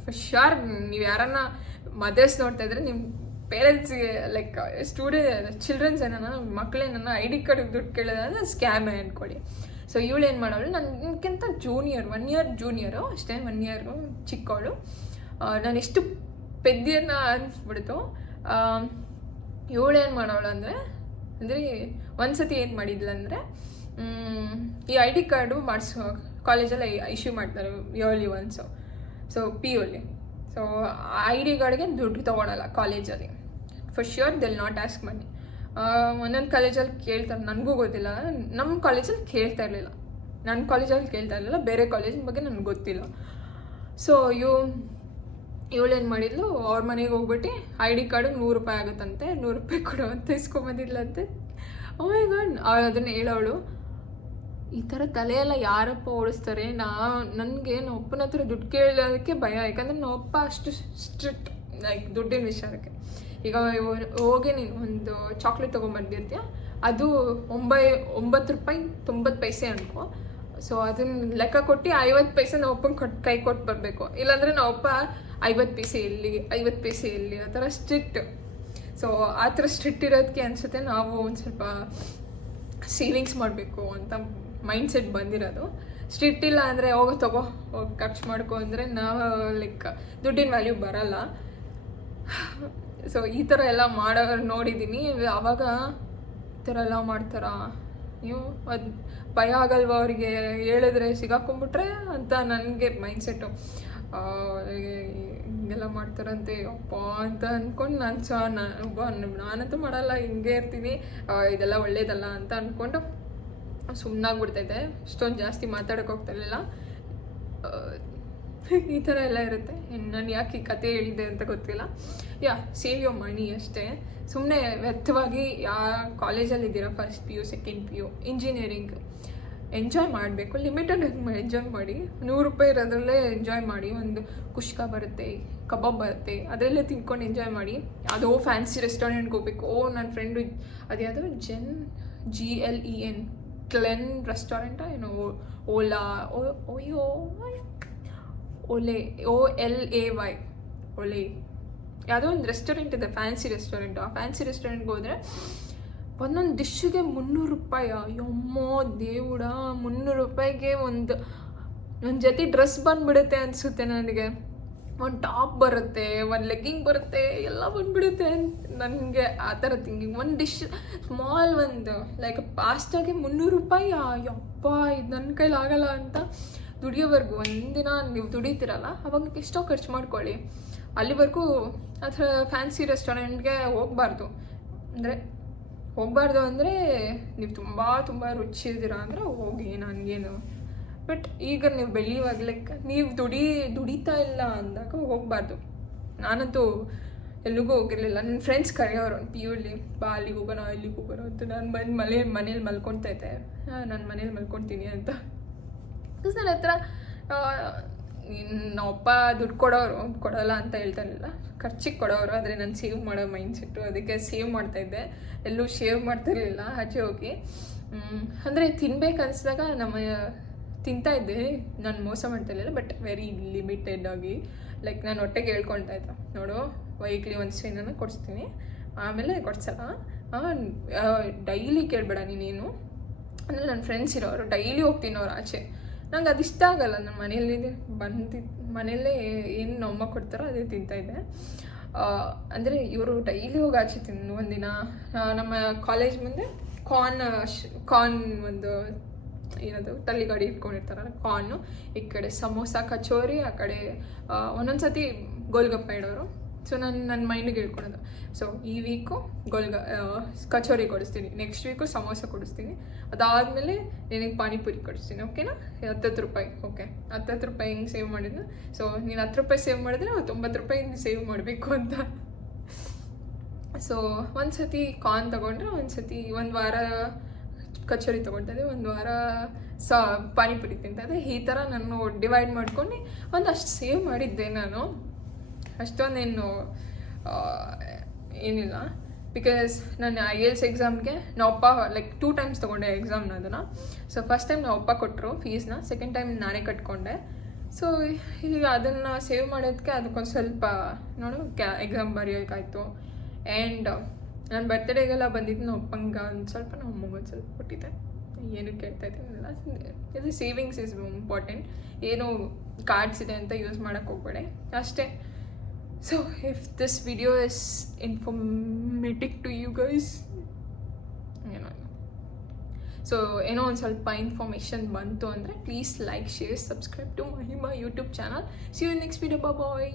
ಫಾರ್ ಶ್ಯೂರ್ ನೀವು ಯಾರನ್ನ ಮದರ್ಸ್ ನೋಡ್ತಾ ಇದ್ರೆ ನಿಮ್ಮ ಪೇರೆಂಟ್ಸ್ಗೆ ಲೈಕ್ ಚಿಲ್ಡ್ರನ್ಸ್ ಏನಾನ ಮಕ್ಕಳೇನ ಐ ಡಿ ಕಾರ್ಡ್ ದುಡ್ಡು ಕೇಳೋದಂದ್ರೆ ಸ್ಕ್ಯಾಮೇ ಅಂದ್ಕೊಳ್ಳಿ. ಸೊ ಇವಳು ಏನು ಮಾಡೋಳು, ನನಗಿಂತ ಜೂನಿಯರ್ 1 year ಜೂನಿಯರು ಅಷ್ಟೇ, 1 year ಚಿಕ್ಕವಳು. ನಾನು ಎಷ್ಟು ಪೆದ್ದಿಯನ್ನು ಅನಿಸ್ಬಿಡ್ತು. ಇವಳು ಏನು ಮಾಡೋಳು ಅಂದರೆ ಒಂದ್ಸತಿ ಏನು ಮಾಡಿದ್ಲು ಅಂದರೆ, ಈ ಐ ಡಿ ಕಾರ್ಡು ಮಾಡಿಸೋ ಕಾಲೇಜಲ್ಲಿ ಇಶ್ಯೂ ಮಾಡ್ತಾರೆ ಇಯರ್ಲಿ ಒನ್ಸು. ಸೊ PUಲಿ ಸೊ ಐ ಡಿ ಕಾರ್ಡ್ಗೆ ದುಡ್ಡು ತೊಗೊಳಲ್ಲ ಕಾಲೇಜಲ್ಲಿ. For sure they'll not ask money. ಒಂದೊಂದು ಕಾಲೇಜಲ್ಲಿ ಕೇಳ್ತಾರೆ, ನನಗೂ ಗೊತ್ತಿಲ್ಲ. ನಮ್ಮ ಕಾಲೇಜಲ್ಲಿ ಕೇಳ್ತಾ ಇರಲಿಲ್ಲ, ನನ್ನ ಕಾಲೇಜಲ್ಲಿ ಕೇಳ್ತಾ ಇರಲಿಲ್ಲ, ಬೇರೆ ಕಾಲೇಜಿನ ಬಗ್ಗೆ ನನಗೆ ಗೊತ್ತಿಲ್ಲ. ಸೊ ಇವಳೇನು ಮಾಡಿದ್ಲು, ಅವ್ರ ಮನೆಗೆ ಹೋಗ್ಬಿಟ್ಟು ಐ ಡಿ ಕಾರ್ಡಿಗೆ 100 ರೂಪಾಯಿ ಆಗುತ್ತಂತೆ, 100 ರೂಪಾಯಿ ಕೊಡು ಅಂತ ಇಸ್ಕೊಂಬಂದಿದ್ಲಂತೆ. ಓ ಮೈ ಗಾಡ್, ಅದನ್ನು ಹೇಳೋಳು. ಈ ಥರ ತಲೆಯೆಲ್ಲ ಯಾರಪ್ಪ ಓಡಿಸ್ತಾರೆ? ನನಗೆ ನಮ್ಮ ಅಪ್ಪನ ಹತ್ರ ದುಡ್ಡು ಕೇಳೋದಕ್ಕೆ ಭಯ, ಯಾಕಂದರೆ ನಮ್ಮ ಅಪ್ಪ ಅಷ್ಟು ಸ್ಟ್ರಿಕ್ಟ್ ಲೈಕ್ ದುಡ್ಡಿನ ವಿಚಾರಕ್ಕೆ. ಈಗ ಹೋಗಿ ನೀನು ಒಂದು ಚಾಕ್ಲೇಟ್ ತೊಗೊಂಬಂದಿರ್ತೀಯ, ಅದು 9 ರೂಪಾಯಿ 90 ಪೈಸೆ ಅನ್ಕೋ. ಸೊ ಅದನ್ನ ಲೆಕ್ಕ ಕೊಟ್ಟು 50 ಪೈಸೆ ನಾವು ಅಪ್ಪನ ಕೈ ಕೊಟ್ಟು ಬರಬೇಕು. ಇಲ್ಲಾಂದರೆ ನಾವು ಅಪ್ಪ 50 ಪೈಸೆ ಎಲ್ಲಿ 50 ಪೈಸೆ ಎಲ್ಲಿ ಆ ಥರ ಸ್ಟ್ರಿಕ್ಟ್. ಸೊ ಆ ಥರ ಸ್ಟ್ರಿಕ್ಟ್ ಇರೋದಕ್ಕೆ ಅನಿಸುತ್ತೆ ನಾವು ಒಂದು ಸ್ವಲ್ಪ ಸೇವಿಂಗ್ಸ್ ಮಾಡಬೇಕು ಅಂತ ಮೈಂಡ್ ಸೆಟ್ ಬಂದಿರೋದು. ಸ್ಟ್ರಿಕ್ಟ್ ಇಲ್ಲ ಅಂದರೆ ಹೋಗಿ ಹೋಗಿ ಖರ್ಚು ಮಾಡ್ಕೊ ಅಂದರೆ ನಾವು ಲೈಕ್ ದುಡ್ಡಿನ ವ್ಯಾಲ್ಯೂ ಬರಲ್ಲ. ಸೊ ಈ ಥರ ಎಲ್ಲ ಮಾಡೋರು ನೋಡಿದ್ದೀನಿ. ಆವಾಗ ಈ ಥರ ಎಲ್ಲ ಮಾಡ್ತಾರಾ ನೀವು? ಅದು ಭಯ ಆಗಲ್ವ ಅವ್ರಿಗೆ ಹೇಳಿದ್ರೆ ಸಿಗಾಕೊಂಡ್ಬಿಟ್ರೆ ಅಂತ ನನಗೆ ಮೈಂಡ್ಸೆಟ್ಟು. ಹಿಂಗೆಲ್ಲ ಮಾಡ್ತಾರಂತೆ ಅಪ್ಪ ಅಂತ ಅಂದ್ಕೊಂಡು ನಾನಂತೂ ಮಾಡಲ್ಲ, ಹಿಂಗೆ ಇರ್ತೀನಿ, ಇದೆಲ್ಲ ಒಳ್ಳೇದಲ್ಲ ಅಂತ ಅಂದ್ಕೊಂಡು ಸುಮ್ಮನಾಗ್ಬಿಡ್ತೈತೆ. ಅಷ್ಟೊಂದು ಜಾಸ್ತಿ ಮಾತಾಡೋಕೆ ಹೋಗ್ತಾಯಿರಲಿಲ್ಲ. ಈ ಥರ ಎಲ್ಲ ಇರುತ್ತೆ. ನಾನು ಯಾಕೆ ಈ ಕತೆ ಹೇಳಿದೆ ಅಂತ ಗೊತ್ತಿಲ್ಲ. ಸೇವ್ ಯೋರ್ ಮನಿ ಅಷ್ಟೇ. ಸುಮ್ಮನೆ ವ್ಯರ್ಥವಾಗಿ ಕಾಲೇಜಲ್ಲಿದ್ದೀರಾ, first PU second PU engineering enjoy ಮಾಡಬೇಕು, ಲಿಮಿಟೆಡ್ ಎಂಜಾಯ್ ಮಾಡಿ. 100 ರೂಪಾಯಿ ಇರೋದ್ರಲ್ಲೇ ಎಂಜಾಯ್ ಮಾಡಿ. ಒಂದು ಕುಷ್ಕ ಬರುತ್ತೆ, ಕಬಾಬ್ ಬರುತ್ತೆ, ಅದರಲ್ಲೇ ತಿನ್ಕೊಂಡು ಎಂಜಾಯ್ ಮಾಡಿ. ಅದು ಫ್ಯಾನ್ಸಿ ರೆಸ್ಟೋರೆಂಟ್ಗೆ ಹೋಗ್ಬೇಕು. ನನ್ನ ಫ್ರೆಂಡು ಅದ್ಯಾವುದು GLEN ಕ್ಲೆನ್ ರೆಸ್ಟೋರೆಂಟಾ ಏನೋ, ಓಲಾ OLAY ಒಲೆ ಯಾವುದೋ ಒಂದು ರೆಸ್ಟೋರೆಂಟ್ ಇದೆ, ಫ್ಯಾನ್ಸಿ ರೆಸ್ಟೋರೆಂಟು. ಆ ಫ್ಯಾನ್ಸಿ ರೆಸ್ಟೋರೆಂಟ್ಗೆ ಹೋದರೆ ಒಂದೊಂದು ಡಿಶ್ಶಿಗೆ 300 ರೂಪಾಯಿ. ಯಮ್ಮೋ ದೇವುಡ, 300 ರೂಪಾಯಿಗೆ ಒಂದು ಜೊತೆ ಡ್ರೆಸ್ ಬಂದುಬಿಡುತ್ತೆ ಅನಿಸುತ್ತೆ ನನಗೆ. ಒಂದು ಟಾಪ್ ಬರುತ್ತೆ, ಒಂದು ಲೆಗ್ಗಿಂಗ್ ಬರುತ್ತೆ, ಎಲ್ಲ ಬಂದುಬಿಡುತ್ತೆ ನನಗೆ. ಆ ಥರ ಥಿಂಕಿಂಗ್. ಒಂದು ಡಿಶ್ ಸ್ಮಾಲ್ ಒಂದು ಲೈಕ್ ಪಾಸ್ಟಾಗೆ 300 ರೂಪಾಯಿ. ಯಪ್ಪ, ಇದು ನನ್ನ ಕೈಲಿ ಆಗಲ್ಲ ಅಂತ ದುಡಿಯೋವರೆಗೂ ಒಂದಿನ ನೀವು ದುಡಿತೀರಲ್ಲ ಅವಾಗ ಎಷ್ಟೋ ಖರ್ಚು ಮಾಡ್ಕೊಳ್ಳಿ. ಅಲ್ಲಿವರೆಗೂ ಆ ಥರ ಫ್ಯಾನ್ಸಿ ರೆಸ್ಟೋರೆಂಟ್ಗೆ ಹೋಗಬಾರ್ದು. ಅಂದರೆ ನೀವು ತುಂಬ ರುಚಿ ಇದ್ದೀರಾ ಅಂದರೆ ಹೋಗಿ, ನನಗೇನು. ಬಟ್ ಈಗ ನೀವು ಬೆಳೆಯುವಾಗ ಲೈಕ್ ನೀವು ದುಡಿತಾ ಇಲ್ಲ ಅಂದಾಗ ಹೋಗಬಾರ್ದು. ನಾನಂತೂ ಎಲ್ಲಿಗೂ ಹೋಗಿರಲಿಲ್ಲ. ನನ್ನ ಫ್ರೆಂಡ್ಸ್ ಕರೆಯೋರು PUಲಿ, ಬಾ ಅಲ್ಲಿಗೆ ಹೋಗೋಣ ಇಲ್ಲಿಗೆ ಹೋಗೋಣ ಅಂತ. ನಾನು ಬಂದು ಮನೇಲಿ ಮಲ್ಕೊಳ್ತಾ ಇದ್ದೆ, ನಾನು ಮನೇಲಿ ಮಲ್ಕೊಳ್ತೀನಿ ಅಂತ. ಬಿಕಾಸ್ ನನ್ನ ಹತ್ರ ನಮ್ಮಪ್ಪ ದುಡ್ಡು ಕೊಡೋಲ್ಲ ಅಂತ ಹೇಳ್ತಾ ಇರಲಿಲ್ಲ, ಖರ್ಚಿಗೆ ಕೊಡೋರು. ಆದರೆ ನಾನು ಸೇವ್ ಮಾಡೋ ಮೈಂಡ್ಸೆಟ್ಟು, ಅದಕ್ಕೆ ಸೇವ್ ಮಾಡ್ತಾಯಿದ್ದೆ. ಎಲ್ಲೂ ಶೇವ್ ಮಾಡ್ತಿರ್ಲಿಲ್ಲ ಆಚೆ ಹೋಗಿ. ಅಂದರೆ ತಿನ್ಬೇಕು ಅನಿಸಿದಾಗ ತಿಂತಾಯಿದ್ದೆ, ನಾನು ಮೋಸ ಮಾಡ್ತಾಯಿರಲಿಲ್ಲ. ಬಟ್ ವೆರಿ ಲಿಮಿಟೆಡ್ ಆಗಿ. ಲೈಕ್ ನಾನು ಹೊಟ್ಟೆಗೆ ಹೇಳ್ಕೊಳ್ತಾ ಇದ್ದೆ, ನೋಡು ವೀಕ್ಲಿ ಒನ್ಸ್ ನಾನು ಕೊಡಿಸ್ತೀನಿ, ಆಮೇಲೆ ಕೊಡ್ಸಲ್ಲ, ಡೈಲಿ ಕೇಳಬೇಡ ನೀನೇನು. ಅಂದರೆ ನನ್ನ ಫ್ರೆಂಡ್ಸ್ ಇರೋರು ಡೈಲಿ ಹೋಗ್ತೀನವ್ರು ಆಚೆ. ನಂಗೆ ಅದು ಇಷ್ಟ ಆಗಲ್ಲ. ನನ್ನ ಮನೆಯಲ್ಲೇ ಏನು ನಮ್ಮಮ್ಮ ಕೊಡ್ತಾರೋ ಅದೇ ತಿಂತಾಯಿದ್ದೆ. ಅಂದರೆ ಇವರು ಡೈಲಿ ಹೋಗಿ ಆಚೆ ಒಂದಿನ ನಮ್ಮ ಕಾಲೇಜ್ ಮುಂದೆ ಕಾರ್ನ್ ಒಂದು ಏನದು ತಳ್ಳಿಗಾಡಿ ಇಟ್ಕೊಂಡಿರ್ತಾರಲ್ಲ ಕಾರ್ನು, ಈ ಕಡೆ ಸಮೋಸ ಕಚೋರಿ, ಆ ಕಡೆ ಒಂದೊಂದು ಸತಿ ಗೋಲ್ಗಪ್ಪ ಇಡೋರು. ಸೊ ನನ್ನ ಮೈಂಡಿಗೆ ಹೇಳ್ಕೊಳೋದು, ಸೊ ಈ ವೀಕು ಕಚೋರಿ ಕೊಡಿಸ್ತೀನಿ, ನೆಕ್ಸ್ಟ್ ವೀಕು ಸಮೋಸ ಕೊಡಿಸ್ತೀನಿ, ಅದಾದಮೇಲೆ ನಿನಗೆ ಪಾನಿಪುರಿ ಕೊಡಿಸ್ತೀನಿ, ಓಕೆನಾ? 10 ರೂಪಾಯಿ. ಓಕೆ, 10 ರೂಪಾಯಿ ಹಿಂಗೆ ಸೇವ್ ಮಾಡಿದ್ನು. ಸೊ ನೀನು 10 ರೂಪಾಯಿ ಸೇವ್ ಮಾಡಿದ್ರೆ 90 ರೂಪಾಯಿ ಸೇವ್ ಮಾಡಬೇಕು ಅಂತ. ಸೊ ಒಂದು ಸತಿ ಕಾರ್ನ್ ತೊಗೊಂಡ್ರೆ, ಒಂದು ವಾರ ಕಚೋರಿ ತೊಗೊಳ್ತಾಯಿದ್ದೆ, ಒಂದು ವಾರ ಪಾನಿಪುರಿ ತಿಂತಾಯಿದ್ದೆ. ಈ ಥರ ನಾನು ಡಿವೈಡ್ ಮಾಡ್ಕೊಂಡು ಒಂದಷ್ಟು ಸೇವ್ ಮಾಡಿದ್ದೆ ನಾನು. ಅಷ್ಟೊಂದೇನು ಏನಿಲ್ಲ. ಬಿಕಾಸ್ ನಾನು IELTS ಎಕ್ಸಾಮ್ಗೆ ನಾವಪ್ಪ ಲೈಕ್ 2 times ತೊಗೊಂಡೆ ಎಕ್ಸಾಮ್ನ ಅದನ್ನು. ಸೊ ಫಸ್ಟ್ ಟೈಮ್ ನಾವಪ್ಪ ಕೊಟ್ಟರು ಫೀಸ್ನ, ಸೆಕೆಂಡ್ ಟೈಮ್ ನಾನೇ ಕಟ್ಕೊಂಡೆ. ಸೊ ಈಗ ಅದನ್ನು ಸೇವ್ ಮಾಡೋದಕ್ಕೆ ಅದಕ್ಕೊಂದು ಸ್ವಲ್ಪ ನೋಡು ಎಕ್ಸಾಮ್ ಬರೆಯೋಕ್ಕಾಯ್ತು. ಆ್ಯಂಡ್ ನನ್ನ ಬರ್ತ್ಡೇಗೆಲ್ಲ ಬಂದಿದ್ದು ನಮ್ಮ ಅಪ್ಪಂಗೆ ಒಂದು ಸ್ವಲ್ಪ ನಮ್ಮ ಅಮ್ಮಂಗೆ ಒಂದು ಸ್ವಲ್ಪ ಕೊಟ್ಟಿದ್ದೆ. ಏನು ಕೇಳ್ತಾ ಇದ್ದೀನಿಲ್ಲ, ಇದು ಸೇವಿಂಗ್ಸ್ ಇಸ್ ಇಂಪಾರ್ಟೆಂಟ್. ಏನು ಕಾರ್ಡ್ಸ್ ಇದೆ ಅಂತ ಯೂಸ್ ಮಾಡೋಕ್ಕೆ ಹೋಗ್ಬೇಡಿ ಅಷ್ಟೇ. So if this video is informative to you guys, ಏನೋ ಸೊ ಏನೋ ಒಂದು ಸ್ವಲ್ಪ ಇನ್ಫಾರ್ಮೇಷನ್ ಬಂತು ಅಂದರೆ please like, share, subscribe to Mahima YouTube channel. See you next video. Bye.